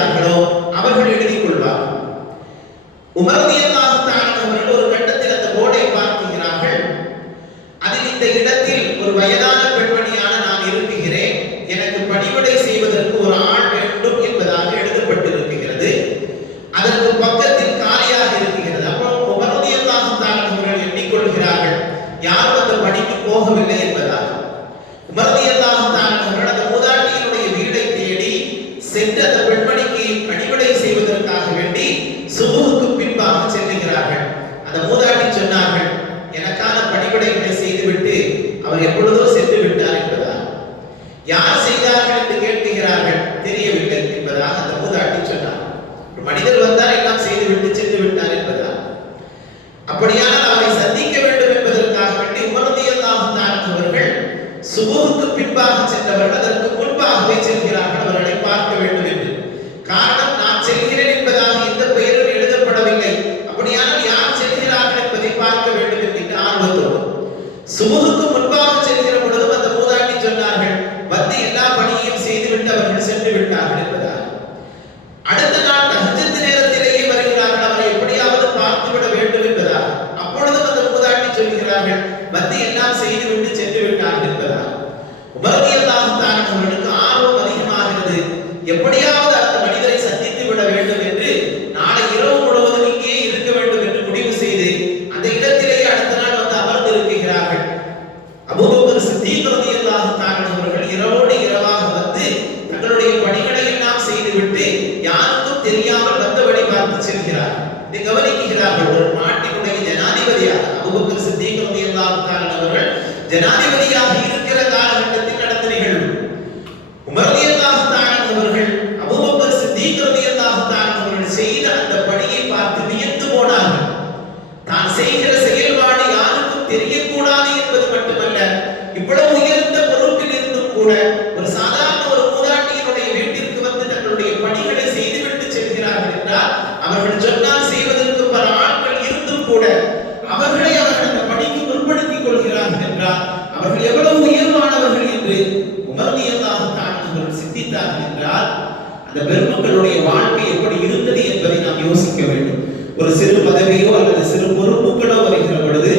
எழுதுகிறார்களோ அவர்கள் எழுதிக் கொள்வார். உமர் ரலியல்லாஹு தஆலா அவர்கள் ஒரு கட்டத்தில் அந்த போர்டை பார்க்கிறார்கள். அதில் இந்த இடத்தில் ஒரு வயதான பெண்மணியான நான் இருக்குகிறேன், எனக்கு பணிவிடை செய்வதற்கு ஒரு ஆள் வேண்டும் என்பதாக எழுதப்பட்டிருக்கிறது. அதற்கு பக்கத்தில் காலியாக இருக்கிறது. அப்போ உமர் ரலியல்லாஹு தஆலா அவர்கள் எண்ணிக்கொள்கிறார்கள் யாரும் அந்த பணிக்கு போகவில்லை என்பதாக. உமர் ரலியல்லாஹு தஆலா அவர்கள் அந்த மூதாட்டியினுடைய வீடை தேடி சென்று அந்த பெண்மணிக்கு பணிவிடை செய்வதற்காக வேண்டி சுபுஹுக்கு பின்பாக செல்லுகிறார்கள். அந்த மூதாட்டி சொன்னார்கள், எனக்கான பணிவிடைகளை செய்துவிட்டு அவர் எப்பொழுதோ சென்று விட்டார் என்பதாக. யார் செய்தார்கள் என்று கேட்கிறார்கள், தெரியவில்லை என்பதாக அந்த மூதாட்டி சொன்னார். மனிதர் வந்தால் எல்லாம் செய்துவிட்டு சென்று விட்டார் என்பதாக. அப்படியானால் அவரை சந்திக்க வேண்டும் என்பதற்காக வேண்டி உமர் ரலியல்லாஹு தஆலா அவர்கள் சுபுஹுக்கு பின்பாக சென்றவர்கள் அதற்கு முன்பாகவே செல்கிறார்கள் அவர்களை பார்க்க வேண்டும் என்று. காரணம், நான் செல்கிறேன் என்பதாக எந்த பெயரும் எழுதப்படவில்லை. அப்படியானால் யார் செல்கிறார்கள் என்பதை பார்க்க வேண்டும் என்கின்ற ஆர்வத்தோடு சுபுஹுக்கு முன்பாக செல்கிற பொழுது அந்த மூதாட்டி சொன்னார்கள், வந்து எல்லா பணியையும் செய்துவிட்டு அவர்கள் சென்று விட்டார்கள் என்பதாக. அடுத்த நாள் தஹஜ்ஜத் நேரத்திலேயே வருகிறார்கள், அவரை எப்படியாவது பார்த்துவிட வேண்டும் என்பதாக. அப்பொழுதும் அந்த மூதாட்டி சொல்கிறார்கள், வந்து எல்லாம் செய்துவிட்டு சென்று விட்டார்கள் என்பதாக. உமர் ரலியல்லாஹு தஆலா அவர்களுக்கு ஆர்வம் அதிகமாகிறது. எப்படியாவது அந்த மனிதரை சந்தித்து விட வேண்டும் என்று நாளை இரவு முழுவதும் இங்கே இருக்க வேண்டும் என்று முடிவு செய்து அந்த இடத்திலேயே அடுத்த நாள் வந்து அமர்ந்திருக்கிறார்கள். அபூபக்கர் சித்தீக் ரலியல்லாஹு தஆலா அவர்கள் இரவோடு இரவாக வந்து தங்களுடைய பணிகளை எல்லாம் செய்துவிட்டு யாருக்கும் தெரியாமல் வந்தபடி பார்த்து செல்கிறார். இதை கவனிக்கிறார்கள். ஒரு நாட்டினுடைய ஜனாதிபதியாக அபூபக்கர் சித்தீக் ரலியல்லாஹு தஆலா அவர்கள் ஜனாதிபதியாக இருக்கிற காலகட்டத்தில் நடந்த நிகழ்வு. உமர் ரலியல்லாஹு தஆலா அவர்கள் அபூபக்கர் சித்தீக் ரலியல்லாஹு தஆலா அவர்கள் செய்த அந்த பணியை பார்த்து வியந்து போனார்கள். தான் செய்கிற செயல்பாடு யாருக்கும் தெரியக்கூடாது என்பது மட்டுமல்ல, இவ்வளவு உயர்ந்த பொறுப்பில் இருந்தும் கூட ஒரு சாதாரண ஒரு மூதாட்டியினுடைய வீட்டிற்கு வந்து தங்களுடைய பணிகளை செய்துவிட்டு செல்கிறார்கள் என்றால் அவர்கள் சொன்னால் செய்வதற்கு பல ஆட்கள் இருந்தும் கூட அவர்களை அவர்கள் அந்த பணிக்கு முற்படுத்திக் கொள்கிறார்கள் என்றால் அவர்கள் எவ்வளவு உயர்வானவர்கள் என்று உமர் ரலியல்லாஹு தஆலா அவர்கள் சிந்தித்தார்கள் என்றால் அந்த பெருமக்களுடைய வாழ்க்கை எப்படி இருந்தது என்பதை நாம் யோசிக்க வேண்டும். ஒரு சிறு பதவியோ அல்லது சிறு பொறுப்புகளோ வருகிற பொழுது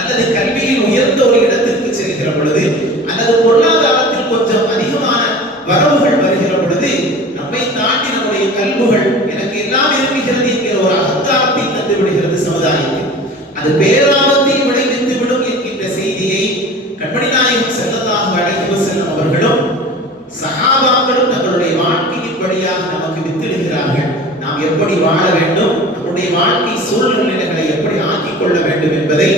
அல்லது கல்வியில் உயர்ந்த ஒரு இடத்திற்கு செல்கிற பொழுது அல்லது பொருளாதாரத்தில் கொஞ்சம் அதிகமான வரவுகள் வருகிற பொழுது நம்மை தாண்டி நம்முடைய கல்விகள் எனக்கு எல்லாம் இருக்கிறது என்கிற ஒரு அகங்காரத்தை தந்து விடுகிறது சமுதாயத்தில். அது பேராபத்தை விளைவித்து விடும் என்கின்ற செய்தியை கண்மணி நாயகம் ஸல்லல்லாஹு அலைஹி வஸல்லம் அவர்களும் சஹாபாக்களும் தங்களுடைய வாழ்க்கையின் வழியாக நமக்கு வித்திடுகிறார்கள். நாம் எப்படி வாழ வேண்டும், நம்முடைய வாழ்க்கை சூழ்நிலைகளை எப்படி ஆக்கிக் கொள்ள வேண்டும் என்பதை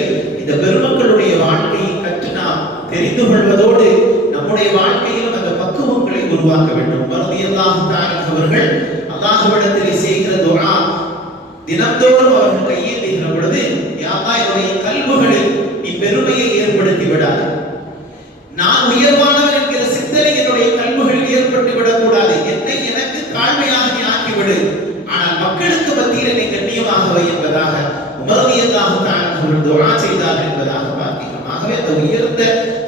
இந்த பெருமக்களுடைய வாழ்க்கையை கற்று நாம் தெரிந்து கொள்வதோடு நம்முடைய வாழ்க்கையிலும் அந்த பக்குவங்களை உருவாக்க வேண்டும். உமர் ரலியல்லாஹு தஆலா அவர்கள் அல்லாஹ்விடத்திலே செய்கிற துஆ, தினந்தோறும் அவர்கள் கையேந்துகிற பொழுது, யா அல்லாஹ் என்னுடைய கல்புகளில் நீ பெருமையை ஏற்படுத்தி விடாதே, நான் உயர்வானவர் என்கிற சிந்தனை என்னுடைய கல்புகளில் ஏற்பட்டு விடக்கூடாது, என்னை எனக்கு தாழ்மையாக நீ ஆக்கிவிடு, ஆனால் மக்களுக்கு மத்தியில் என்னை கண்ணியமாக வை என்பதாக உமர் ரலியல்லாஹு தஆலா அவர்கள் துஆ செய்தார்கள் என்பதாக பார்க்கிறோம். ஆகவே அந்த உயர்ந்த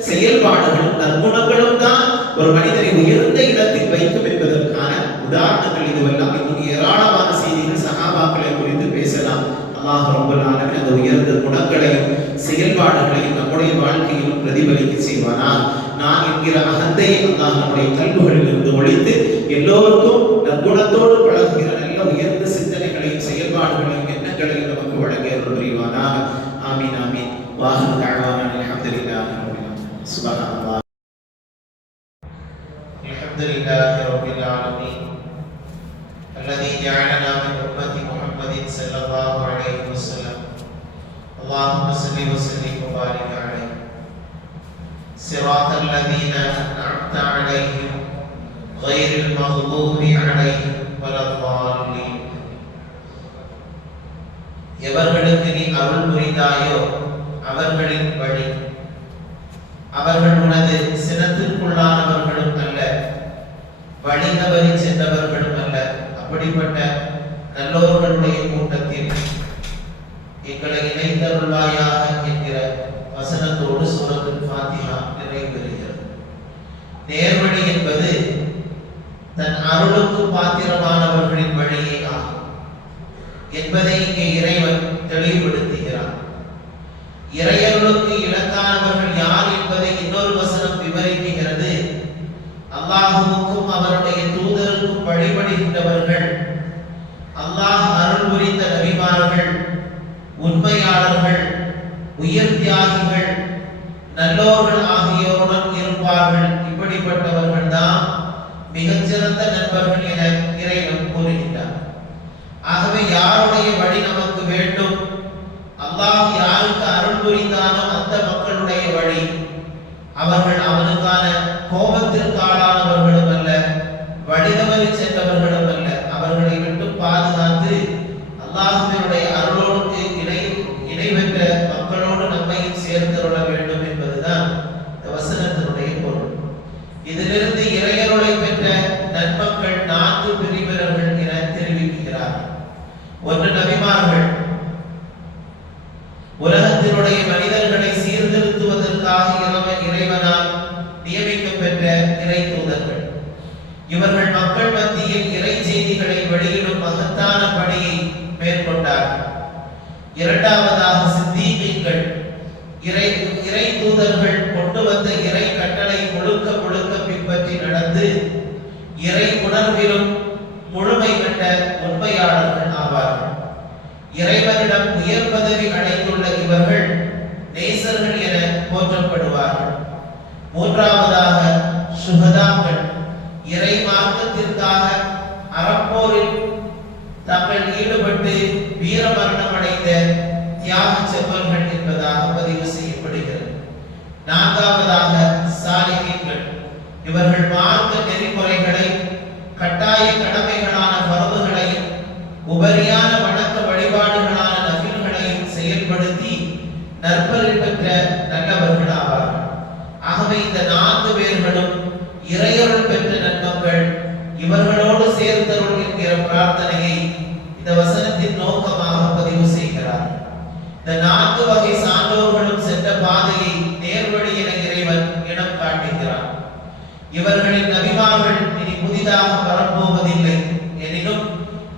செயல்பாடுகளும் நற்குணங்களும் தான் ஒரு மனிதரை உயர்ந்த இடத்தில் வைக்கும் என்பதற்கான உதாரணங்கள் இதுவெல்லாம். இன்னும் ஏராளமான செய்திகள் சஹாபாக்களை குறித்து பேசலாம். அல்லாஹ் ரப்பல் ஆலமீன் அந்த உயர்ந்த குணங்களையும் செயல்பாடுகளையும் நம்முடைய வாழ்க்கையிலும் பிரதிபலிக்க செய்வானாக. நான் என்கிற அகந்தையை அல்லாஹ் நம்முடைய கல்புகளில் இருந்து ஒழித்து எல்லோருக்கும் நற்குணத்தோடு பழகுகிற நல்ல உயர்ந்த சிந்தனைகளையும் செயல்பாடுகளையும் எண்ணங்களையும் நமக்கு வழங்க அருள் புரிவானாக. ஆமீன் ஆமீன். வாஹிரு தஅவானா அல்ஹம்துலில்லாஹி ரப்பில் ஆலமீன். சுப்ஹானல்லாஹ். அல்ஹம்துலில்லாஹி ரப்பில் ஆலமீன் الذي جعلنا من أمة محمد صلى الله عليه وسلم. اللهم صل وسلم وبارك عليه. صراط الذين أنعمت عليهم غير المغضوب عليهم ولا الضالين. எவர்களுக்கு நீ அருள் புரிந்தாயோ அவர்களின் வழி, அவர்கள் உனது சினத்திற்குள்ளானவர்களும் அல்ல, வழி தவறி சென்றவர்களும் அல்ல. அப்படிப்பட்ட நல்லோர்களுடைய கூட்டத்தில் எங்களை இணைத்தருள்வாயாக என்கிற வசனத்தோடு சூரத்துல் ஃபாத்திஹா நிறைவு பெறுகிறது. நேர்வழி என்பது தன் அருளுக்கு பாத்திரமானவர்களின் வழியே ஆகும் என்பதை இங்கே இறைவன் தெளிவுபடுத்துகிறார். இறையர்களுக்கு இலக்கானவர்கள் யார் என்பதை இன்னொரு வசனம் விவரிக்கிறது. அல்லாஹுவுக்கும் அவருடைய தூதருக்கும் வழிபடுகின்றவர்கள், அல்லாஹ் அருள் புரிந்த நபிமார்கள், உண்மையாளர்கள், உயிர் தியாகிகள், நல்லோர்கள் ஆகியோருடன் இருப்பார்கள். இப்படிப்பட்டவர்கள் தான் மிகச்சிறந்த நண்பர்கள் என இறைவன் கூறுகின்றார். ஆகவே யாருடைய வழி நமக்கு வேண்டும்? அல்லாஹ் யாருக்கு அருள் புரிந்தானோ அந்த மக்களுடைய வழி. அவர்கள் அவனுக்கான கோபத்திற்கு ஆளானவர்களும் அல்ல, வழிதவறி சென்றவர்களும் அல்ல. அவர்களை விட்டு பாதுகாத்து அல்லாஹ்வினுடைய அருளோடு இணை பெற்ற மக்களோடு நம்மையும் சேர்ந்துள்ள வேண்டும் என்பதுதான் இந்த வசனத்தினுடைய பொருள். இதிலிருந்து இறையருளை பெற்ற நன்மக்கள் 4 பிரிவினர்கள் என தெரிவிக்கிறார். ஒன்று, நபிமார்கள், உலகத்தினுடைய மனிதர்களை சீர்திருத்துவதற்காக இறைவனால் நியமிக்கப்பெற்ற இறை தூதர்கள். இவர்கள் மக்கள் மத்தியில் இறை செய்திகளை வெளியிடும் மகத்தான பணியை மேற்கொண்டார்கள். இரண்டாவதாக சித்தீகீன்கள், இறை தூதர்கள் கொண்டு வந்த இறை கட்டளை முழுக்க முழுக்க பின்பற்றி நடந்து இறை உணர்விலும் முழுமை கண்ட உண்மையாளர்கள் ஆவார்கள். இறைவனிடம் உயர் பதவி அடைந்துள்ள இவர்கள் நேசர்கள் என போற்றப்படுவார்கள். மூன்றாவதாக சுஹதாக்கள், இறை மார்க்கத்திற்காக அறப்போரில் தாங்கள் ஈடுபட்டு வீரமரணம் அடைந்த தியாக செவ்வர்கள் என்பதாக பதிவு செய்யப்படுகிறது. நான்காவதாக சாலிஹீன்கள், இவர்கள் மார்க்க நெறிமுறைகளை, கட்டாய கடமைகளான ஃபர்துகளையும் உபரியான வணக்க வழிபாடுகளான நஃபில்களையும் செயல்படுத்தி நற்பெயர் பெற்ற நல்லவர்கள் ஆவார்கள். ஆகவே இந்த 4 பேர்களும் இறையருள் பெற்ற நன்மக்கள். இவர்களோடு சேர்ந்தருள் என்கிற பிரார்த்தனையை இந்த வசனத்தின் நோக்கமாக பதிவு செய்கிறார். இந்த 4 வகை சான்றோர்களும் சென்ற பாதையை நேர்வழி என இறைவன் இனம் காட்டுகிறார். இவர்களின் நபிமார்கள் இனி புதிதாக வரப்போவதில்லை. எனினும்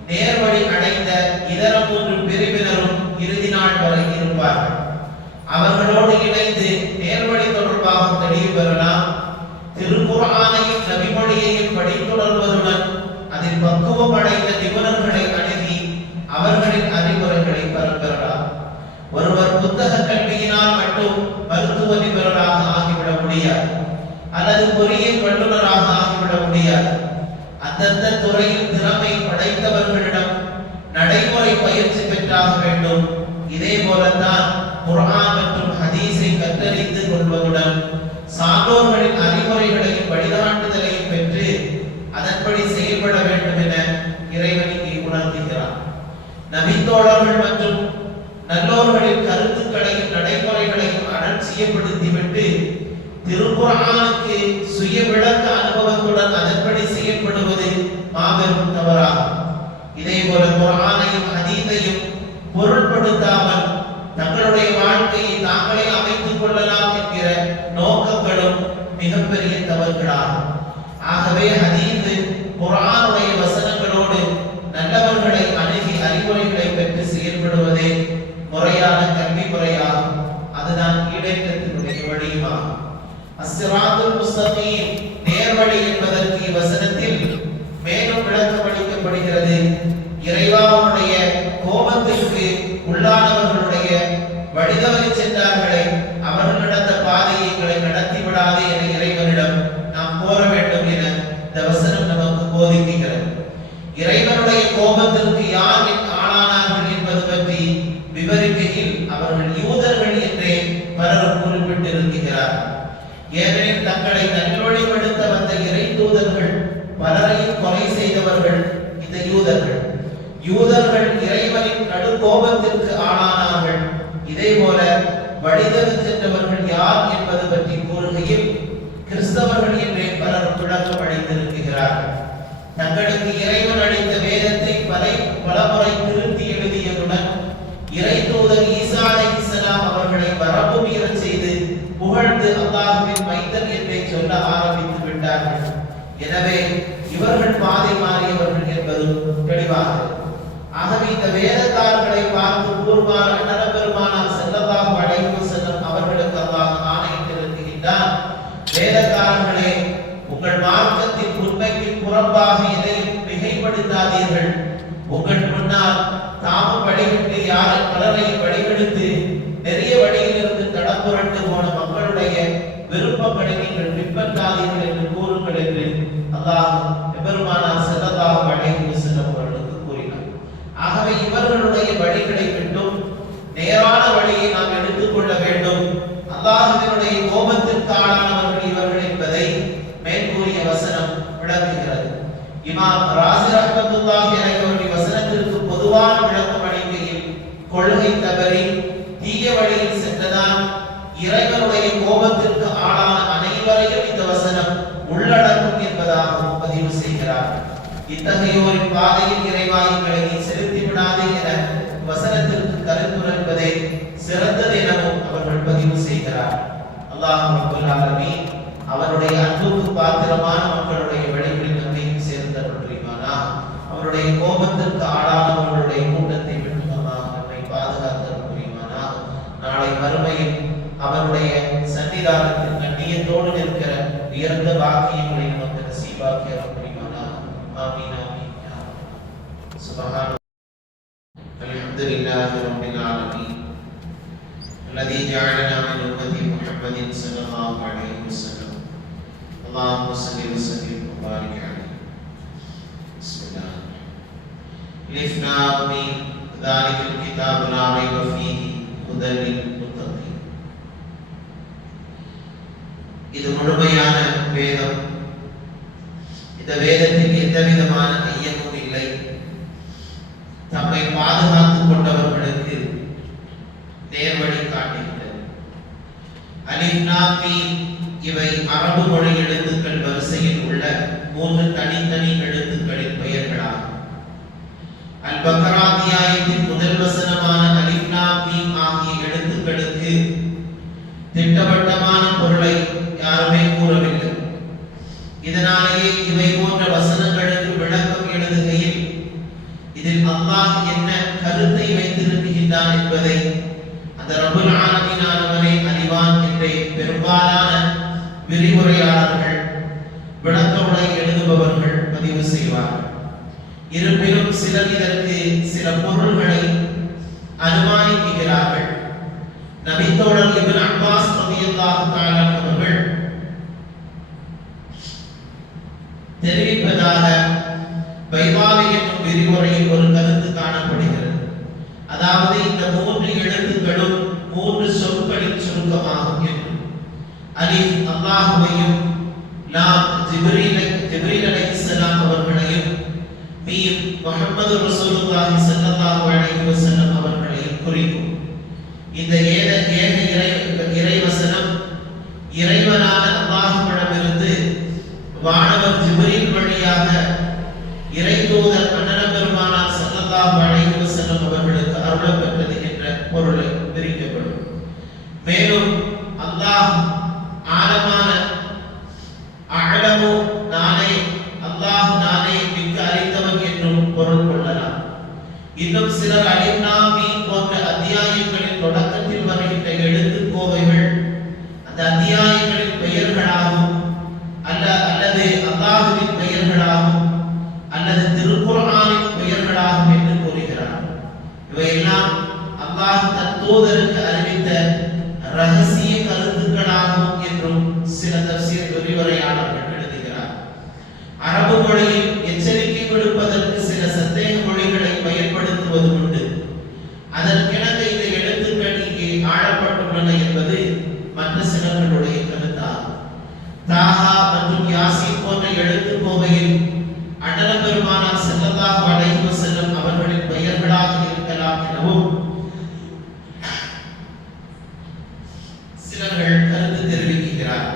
நேர்வழி அடைந்த இதர 3 பிரிவினரும் இறுதி நாள் வரை இருப்பார்கள். அவர்களோடு இணைந்து நேர்வழி தொடர்பாக தெளிவு பெறலாம். திருக்குர்ஆனையும் நபிமொழியையும் படித்துணர்வதுடன் அதில் பக்குவம் அடைந்த நிபுணர்களை அணுகி அவர்களின் அறிவுரைகளை பெறலாம். ஒருவர் புத்தக கல்வியினால் மட்டும் மருத்துவ நிபுணராக ஆகிவிட முடியாது, அல்லது பொறியியல் வல்லுநராக ஆகிவிட முடியாது. அந்தந்த துறையில் திறமை படைத்தவர்களிடம் நடைமுறை பயிற்சி பெற்றாக வேண்டும். இதே போலத்தான் குர்ஆன் மற்றும் ஹதீஸை கற்றறிந்து கொள்வதுடன் சான்றோர்களின் அறிவுரைகளையும் வழிகாட்டுதலையும் பெற்று அதன்படி செயல்பட வேண்டும் என இறைவன் இங்கே உணர்த்துகிறார். நபித்தோழர்கள் மற்றும் நல்லோர்களின் கருத்துக்களையும் நடைமுறைகளையும் அலட்சியப்படுத்திவிட்டு திருக்குர்ஆனுக்கு சுய விளக்க அனுபவத்துடன் அதன்படி செயல்படுவது மாபெரும் தவறாகும். இதே போல குர்ஆனையும் ஹதீஸையும் பொருட்படுத்தாமல் தங்களுடைய வாழ்க்கையை தாங்களே அமைத்துக் கொள்ளலாம் என்கிற நோக்கங்களும் மிகப்பெரிய தவறுகளாகும். ஆகவே ஹதீஸ், குர்ஆனுடைய வசனங்களோடு நல்லவர்களை அணுகி அறிவுரைகளை பெற்று செயல்படுவதே முறையான கல்வி முறையாகும். அதுதான் ஈடேற்றத்தினுடைய வழியுமாகும். அஸ்ஸிராத்துல் முஸ்தகீம், நேர்வழி என்பதற்கு வசனத்தில் மேலும் விளக்கம் அளிக்கப்படுகிறது. இறைவாவுடைய கோபத்திற்கு உள்ளானவர்களுடைய வழிதவறி சென்றார்களே அவர்கள் நடந்த பாதையை நடத்தி விடாதே என இறைவனிடம் நாம் கோர வேண்டும் என இந்த வசனம் நமக்கு போதிக்கிறது. இறைவனுடைய கோபத்திற்கு யார் ஆளானார்கள் என்பது பற்றி விவரிக்கையில் அவர்கள் யூதர்கள் என்றே பலரும் குறிப்பிட்டிருக்கிறார். ஏனெனில் தங்களை நல்வழிப்படுத்த வந்த இறை தூதர்கள் பலரையும் கொலை செய்தவர்கள் இந்த யூதர்கள். யூதர்கள் இறைவனின் கடு கோபத்திற்கு ஆளானார்கள். இதே போல வழிதவறி சென்றவர்கள் யார் என்பது பற்றி கூறுகையில் கிறிஸ்தவர்கள் என்றே பலர் விளக்கம் அளித்திருக்கிறார்கள். தங்களுக்கு இறைவன் அளித்த வேதத்தை பலமுறை திருத்தி எழுதியதுடன் இறை தூதர் ஈசா அலைஹிஸ்ஸலாம் அவர்களை வரம்பு மீறச் செய்து புகழ்ந்து அல்லாஹ்வின் மைந்தன் என்றே சொல்ல ஆரம்பித்து விட்டார்கள். எனவே இவர்கள் பாதை மாறியவர்கள் தெளிவாக. ஆகவே இந்த வேதக்காரர்களை பார்த்து கூறுவார் அண்ணல் பெருமானார் ஸல்லல்லாஹு அலைஹி வஸல்லம் அவர்களுக்கு அல்லாஹ் ஆணையிட்டிருக்கின்றான், வேதக்காரர்களே, உங்கள் மார்க்கத்தின் உண்மைக்கு புறம்பாக எதையும் மிகைப்படுத்தாதீர்கள். உங்கள் முன்னால் தாமும் வழிவிட்டு யாரும் பலரையும் வழிகெடுத்து நிறைய வழியிலிருந்து தடம்புரண்டு போன மக்களுடைய விருப்பங்களை நீங்கள் பின்பற்றாதீர்கள் என்று கூறுங்கள் என்று அல்லாஹ் பெருமானார் ஸல்லல்லாஹு அலைஹி வஸல்லம் அவர்களுக்கு கூறினார். ஆகவே இவர்களுடைய வழிகளை விட்டும் நேரான வழியை நாம் எடுத்துக்கொள்ள வேண்டும். அல்லாஹ்வினுடைய கோபத்திற்கு ஆளானவர்கள் இவர்கள் என்பதை மேற்கூறிய வசனம் விளக்குகிறது. இமாம் ராஸி ரஹ்மத்துல்லாஹி அலைஹி அவர்கள் வசனத்திற்கு பொதுவான விளக்கம் அளிக்கையில், கொள்கை தவறி தீய வழியில் சென்றதால் இறைவனுடைய கோபத்திற்கு ஆளான அனைவரையும் இந்த வசனம் உள்ளடக்கும் என்பதாகவும் பதிவு செய்கிறார். இத்தகையோரின் பாதையில் இறைவாயுகளை நீ செலுத்தி விடாதே என வசனத்திற்கு கருத்துரைப்பதே சிறந்தது எனவும் அவர்கள் பதிவு செய்கிறார். அல்லாஹ் ரப்பல் ஆலமீன் அவருடைய அன்புக்கு பாத்திரமான மக்களுடைய வழிகளில் நம்மையும் சேர்ந்தவர்கள் புரிவானா. அவருடைய கோபத்திற்கு ஆளானவர்களுடைய கூட்டத்தை விட்டு அல்லாஹ் நம்மை பாதுகாத்தல் புரிவானா. நாளை மறுமையில் அவருடைய சன்னிதானத்தில் கண்ணியத்தோடு இருக்கிற உயர்ந்த பாக்கியங்களை நமக்கு நசீபாக்கி அருள் புரிவானா. ஆமீன் ஆமீன். சுப்ஹானல்லாஹ் அல்ஹம்துலில்லாஹி ரப்பில் ஆலமீன் الذي جعلنا من أمة محمد صلى الله عليه وسلم. اللهم صل وسلم وبارك عليه. بسم الله. ألف لام ميم ذلك الكتاب لا ريب فيه هدى للمتقين. இது முழுமையான வேதம். இந்த வேதத்தில் எந்த விதமான ஐயமும் இல்லை. தம்மை பாதுகாத்துக் கொண்டவர்களுக்கு நேர்வழி காட்டுகிறது. அலிஃப் லாம் மீம் இவை அரபு மொழி எழுத்துக்கள் வரிசையில் உள்ள 3 தனித்தனி எழுத்துக்களின் பெயர்களாகும். அல் பக்ரா அத்தியாயத்தின் முதல் வசனமான அலிஃப் லாம் மீம் ஆகிய எழுத்துக்களுக்கு திட்டவட்டமான பொருளை யாருமே கூறவில்லை. இதனாலேயே இவை போன்ற வசனங்களுக்கு விளக்கம் எழுதுகையில் இதில் அல்லாஹ் என்ன கருத்தை வைத்திருக்கின்றான் என்பதை அந்த ரப்புல் ஆலமீனானவனே அறிவான் என்றே பெரும்பாலான விரிவுரையாளர்கள், விளக்கவுரை எழுதுபவர்கள் பதிவு செய்வார்கள். இருப்பினும் சிலர் இதற்கு சில பொருள்களை அனுமானிக்கிறார்கள். நபித்தோழர் இப்னு அப்பாஸ் ரலியல்லாஹு தஆலா அவர்கள் தெரிவிப்பதாக பைபாவி என்னும் விரிவுரையில் ஒரு கருத்து காணப்படுகிறது. அதாவது இந்த 3 எழுத்துக்களும் 3 சொற்களின் சுருக்கமாகும் என்று. அலிஃப் அல்லாஹ்வையும், லாம் ஜிப்ரீல் அலைஹிஸ்ஸலாம் அவர்களையும், மீம் முஹம்மது ரசூலுல்லாஹி ஸல்லல்லாஹு அலைஹி வஸல்லம் அவர்களையும் குறிக்கும். இந்த இறைவசனம் இறைவனான அல்லாஹ்விடமிருந்து வானவர் ஜிப்ரீல் வழியாக இறைதூதர் அண்ணல் பெருமானார் ஸல்லல்லாஹு அலைஹி வஸல்லம் அவர்களுக்கு அருளப்பட்டது என்ற பொருளை விரிக்கப்படும். மேலும் அல்லாஹ் ஆலமான அஅலமு நானே, அல்லாஹ் நானே மிக்க அறிந்தவன் என்றும் பொருள் கொள்ளலாம். இன்னும் சிலர் அலிஃப் லாம் மீம் போன்ற அத்தியாயங்களின் தொடக்கத்தில் வருகின்ற எழுத்துக்கோவைகள் அந்த அத்தியாயங்களின் பெயர்களாகும் அல்லது அல்லாஹ்வின் பெயர்களாகும் அல்லது திருக்குர்ஆனின் பெயர்களாகும் என்று கூறுகிறார். இவையெல்லாம் அல்லாஹ் தன் தூதருக்கு அறிவித்த ரகசிய கருத்துக்களாகும் என்றும் சில தஃசீர் விரிவுரையாளர்கள் எழுதுகிறார். அரபு மொழியில் எச்சரிக்கை விடுப்பதற்கு சில சந்தேக மொழிகளை பயன்படுத்துவது உண்டு. அதற்கிணங்க இந்த எழுத்துக்கள் இங்கே ஆழப்பட்டுள்ளன என்பது மற்ற சிலர்களுடைய கருத்தாகும். தாஹா மற்றும் யாசீன் போன்ற எழுத்துக்கோவையில் அண்ணல் பெருமானார் ஸல்லல்லாஹு அலைஹி வஸல்லம் அவர்களின் பெயர்களாக இருக்கலாம் எனவும் சிலர்கள் கருத்து தெரிவிக்கிறார்.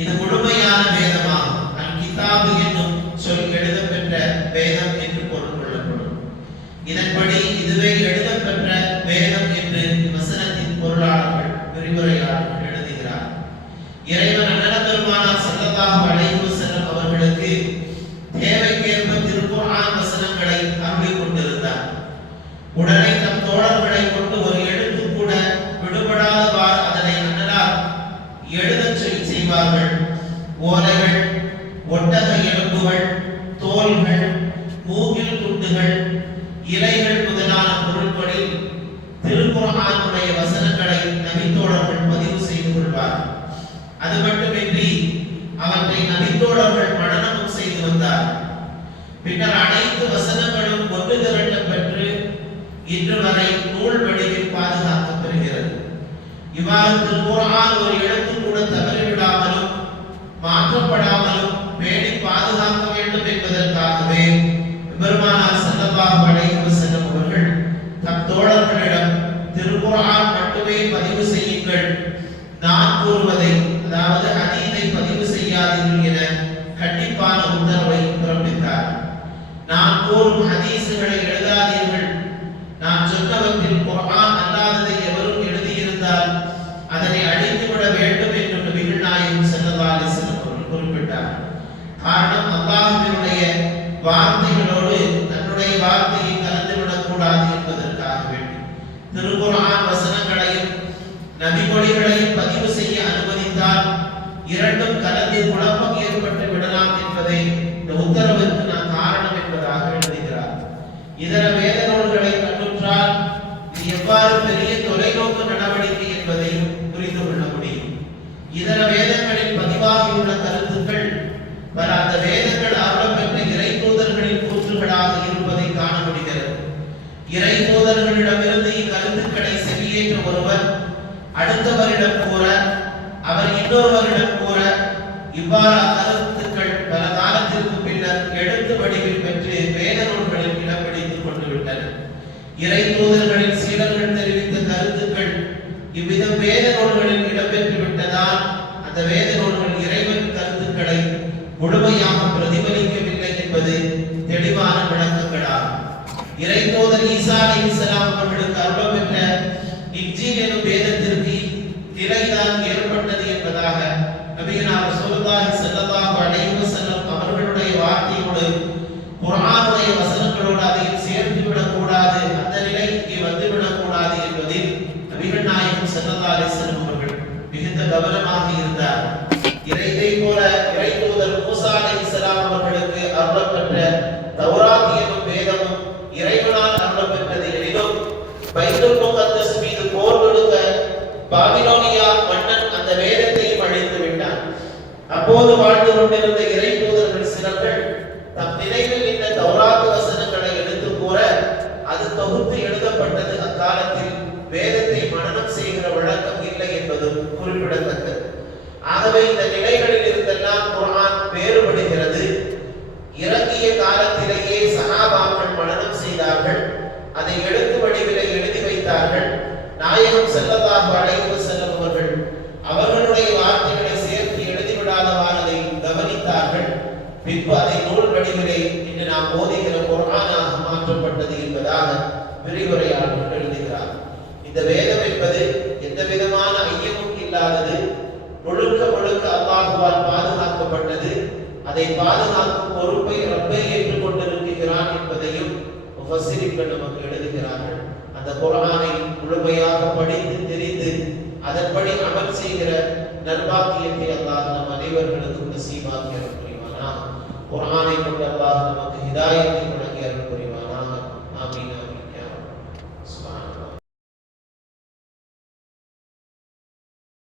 இது முழுமையான வேதமாகும். அல் கிதாபு என்னும் சொல் எழுதப்பெற்ற வேதம் என்று பொருள் கொள்ளப்படும். இதன்படி இதுவே எழுதப்பெற்ற வேதம் என்று வசனத்தின் பொருளாளர்கள் விரிவுரையாளர்கள் எழுதுகிறார். இறைவன் அண்ணல் பெருமானார் ஸல்லல்லாஹு அலைஹி வஸல்லம் அவர்களுக்கு தேவைக்கேற்ப திருக்குர்ஆன் துவாவிகள், மூங்கில் துண்டுகள், இலைகள் முதலான பொருட்களில் திருக்குர்ஆனுடைய வசனங்களை நபித்தோழர்கள் பதிவு செய்து கொள்வார். அது மட்டுமின்றி அவற்றை நபித்தோழர்கள் மனனமும் செய்து வந்தார். பின்னர் அனைத்து வசனங்களும் ஒன்று திரட்ட பெற்று இன்று வரை நூல் வடிவில் பாதுகாக்கப்படுகிறது. இவ்வாறு திருக்குர்ஆன் ஒரு எழுத்து கூட தவறிவிடாமலும் மாற்றப்படாமலும் பேணி பாதுகாக்க வேண்டும் என்பதற்காகவே பெருமானார் ஸல்லல்லாஹு அலைஹி வஸல்லம் அவர்கள் தம் தோழர்களிடம் திருக்குர்ஆன் மட்டுமே பதிவு செய்யுங்கள், நான் கூறுவதை அதாவது ஹதீஸை பதிவு செய்யாதீர்கள் என கண்டிப்பான உத்தரவை பிறப்பித்தார். நான் கூறும் ஹதீஸுகளை எழுதாதீர்கள், நான் சொன்னவற்றில் குர்ஆன் அல்லாததை எவரும் எழுதியிருந்தால் அதனை அழித்துவிட வேண்டும் என்று நபிகள் நாயகம் ஸல்லல்லாஹு அலைஹி வஸல்லம் அவர்கள் குறிப்பிட்டார். காரணம், அல்லாஹ்வினுடைய வார்த்தைகளோடு தன்னுடைய வார்த்தையை கலந்துவிடக் கூடாது என்பதற்காக வேண்டி திருக்குர்ஆன் வசனங்களையும் நபிமொழிகளையும் பதிவு செய்ய அனுமதித்தால் இரண்டும் கலந்து குழப்பம் ஏற்பட்டு விடலாம் என்பதை இந்த உத்தரவிற்கு நான் காரணம் என்பதாக எழுதுகிறார். இதர வேத நூல்களை கற்றுற்றால் இது எவ்வாறு பெரிய தொலைநோக்கு நடவடிக்கை என்பதையும் புரிந்து கொள்ள முடியும். இதர வேதங்களில் பதிவாகியுள்ள கருத்துக்கள் பல அந்த வேதங்கள் அருளப்பெற்ற இறை தூதர்களின் கூற்றுகளாக இருப்பதை காண முடிகிறது. இறை தூதர்களிடமிருந்து இக்கருத்துக்களை செவியேற்ற ஒருவர் அடுத்தவரிடம் கூற, அவர் இன்னொருவரிடம் கூற, இவ்வாறு அக்கருத்துக்கள் பல காலத்திற்கு பின்னர் எழுத்து வடிவில் பெற்று வேத நூல்களில் இடம் பிடித்துக் கொண்டு விட்டன. இறை தூதர்களின் சீடர்கள் தெரிவித்த கருத்துக்கள் இவ்விதம் வேத நூல்களில் இடம்பெற்று விட்டதால் அந்த வேத நூல்கள் இறைவன் கருத்துக்களை முழுமையாக பிரதிபலிக்கவில்லை என்பது தெளிவான விளக்கங்களாகும். இறை தூதர் ஈசா அலைஹிஸ்ஸலாம் அவர்களுக்கு அருளப்பெற்ற இன்ஜீல் எனும் வேதத்திற்கு நிலைதான் ஏற்பட்டது என்பதாக நபிகளார் ரசூலுல்லாஹி ஸல்லல்லாஹு அலைஹி வஸல்லம் அவர்களுடைய வார்த்தையோடு குர்ஆனுடைய வசனங்களோடு அதையும் சேர்த்து விடக்கூடாது, அந்த நிலை இங்கே வந்துவிடக் கூடாது என்பதில் நபிகள் நாயகம் ஸல்லல்லாஹு அலைஹி வஸல்லம் அவர்கள் மிகுந்த கவனமாக இருந்தார். இதை போல இறை தூதர் மூசா அலைஹிஸ்ஸலாம் அவர்களுக்கு அருளப்பெற்ற தௌராத் எனும் வேதமும் இறைவனால் அருளப்பெற்றது எனினும் பைத்துல் முகத்தஸ் மீது போர் தொடுக்க பாபிலோனியா மன்னன் அந்த வேதத்தையும் அழித்து விட்டான். அப்போது வாழ்ந்து கொண்டிருந்த இறை தூதர்கள் சிலர்கள் தம் நினைவில் இந்த தௌராத் வசனங்களை எடுத்து கூற அது தொகுத்து எழுதப்பட்டது அக்காலத்தில் வேதத்தை மனனம் செய்கிற வழக்கம் இல்லை என்பதும் குறிப்பிடத்தக்கது. ஆகவே இந்த நிலைகளில் இருந்தெல்லாம் குர்ஆன் வேறுபடுகிறது. இறங்கிய காலத்திலேயே சஹாபாக்கள் மனனம் செய்தார்கள், அதை எழுத்து வடிவிலே எழுதி வைத்தார்கள். நாயகம் ஸல்லல்லாஹு அலைஹி வஸல்லம் அவர்கள் அவர்களுடைய வார்த்தைகளை சேர்த்து எழுதிவிடாதவாறு அதை கவனித்தார்கள். பின்பு அதை நூல் வடிவிலே இன்று நாம் ஓதுகிற குர்ஆனாக மாற்றப்பட்டது என்பதாக விரிவுரையாளர்கள் எழுதுகிறார். இந்த வேதம் என்பது எந்த விதமான ஐயமும் இல்லாதது, முழுக்க முழுக்க அல்லாஹ்வால் பாதுகாக்கப்பட்டது. அதை பாதுகாக்கும் பொறுப்பை ரப்பே ஏற்றுக்கொண்டிருக்கிறான் என்பதையும் முஃபஸ்ஸிரீன்கள் நமக்கு எழுதுகிறார்கள். அந்த குர்ஆனை முழுமையாக படித்து தெரிந்து அதன்படி அமல் செய்கிற நற்பாக்கியத்தை அல்லாஹ் நம் அனைவர்களுக்கும் நசீபாக்கி அருள்வானாக. குர்ஆனை கொண்டு அல்லாஹ் நமக்கு ஹிதாயத்தை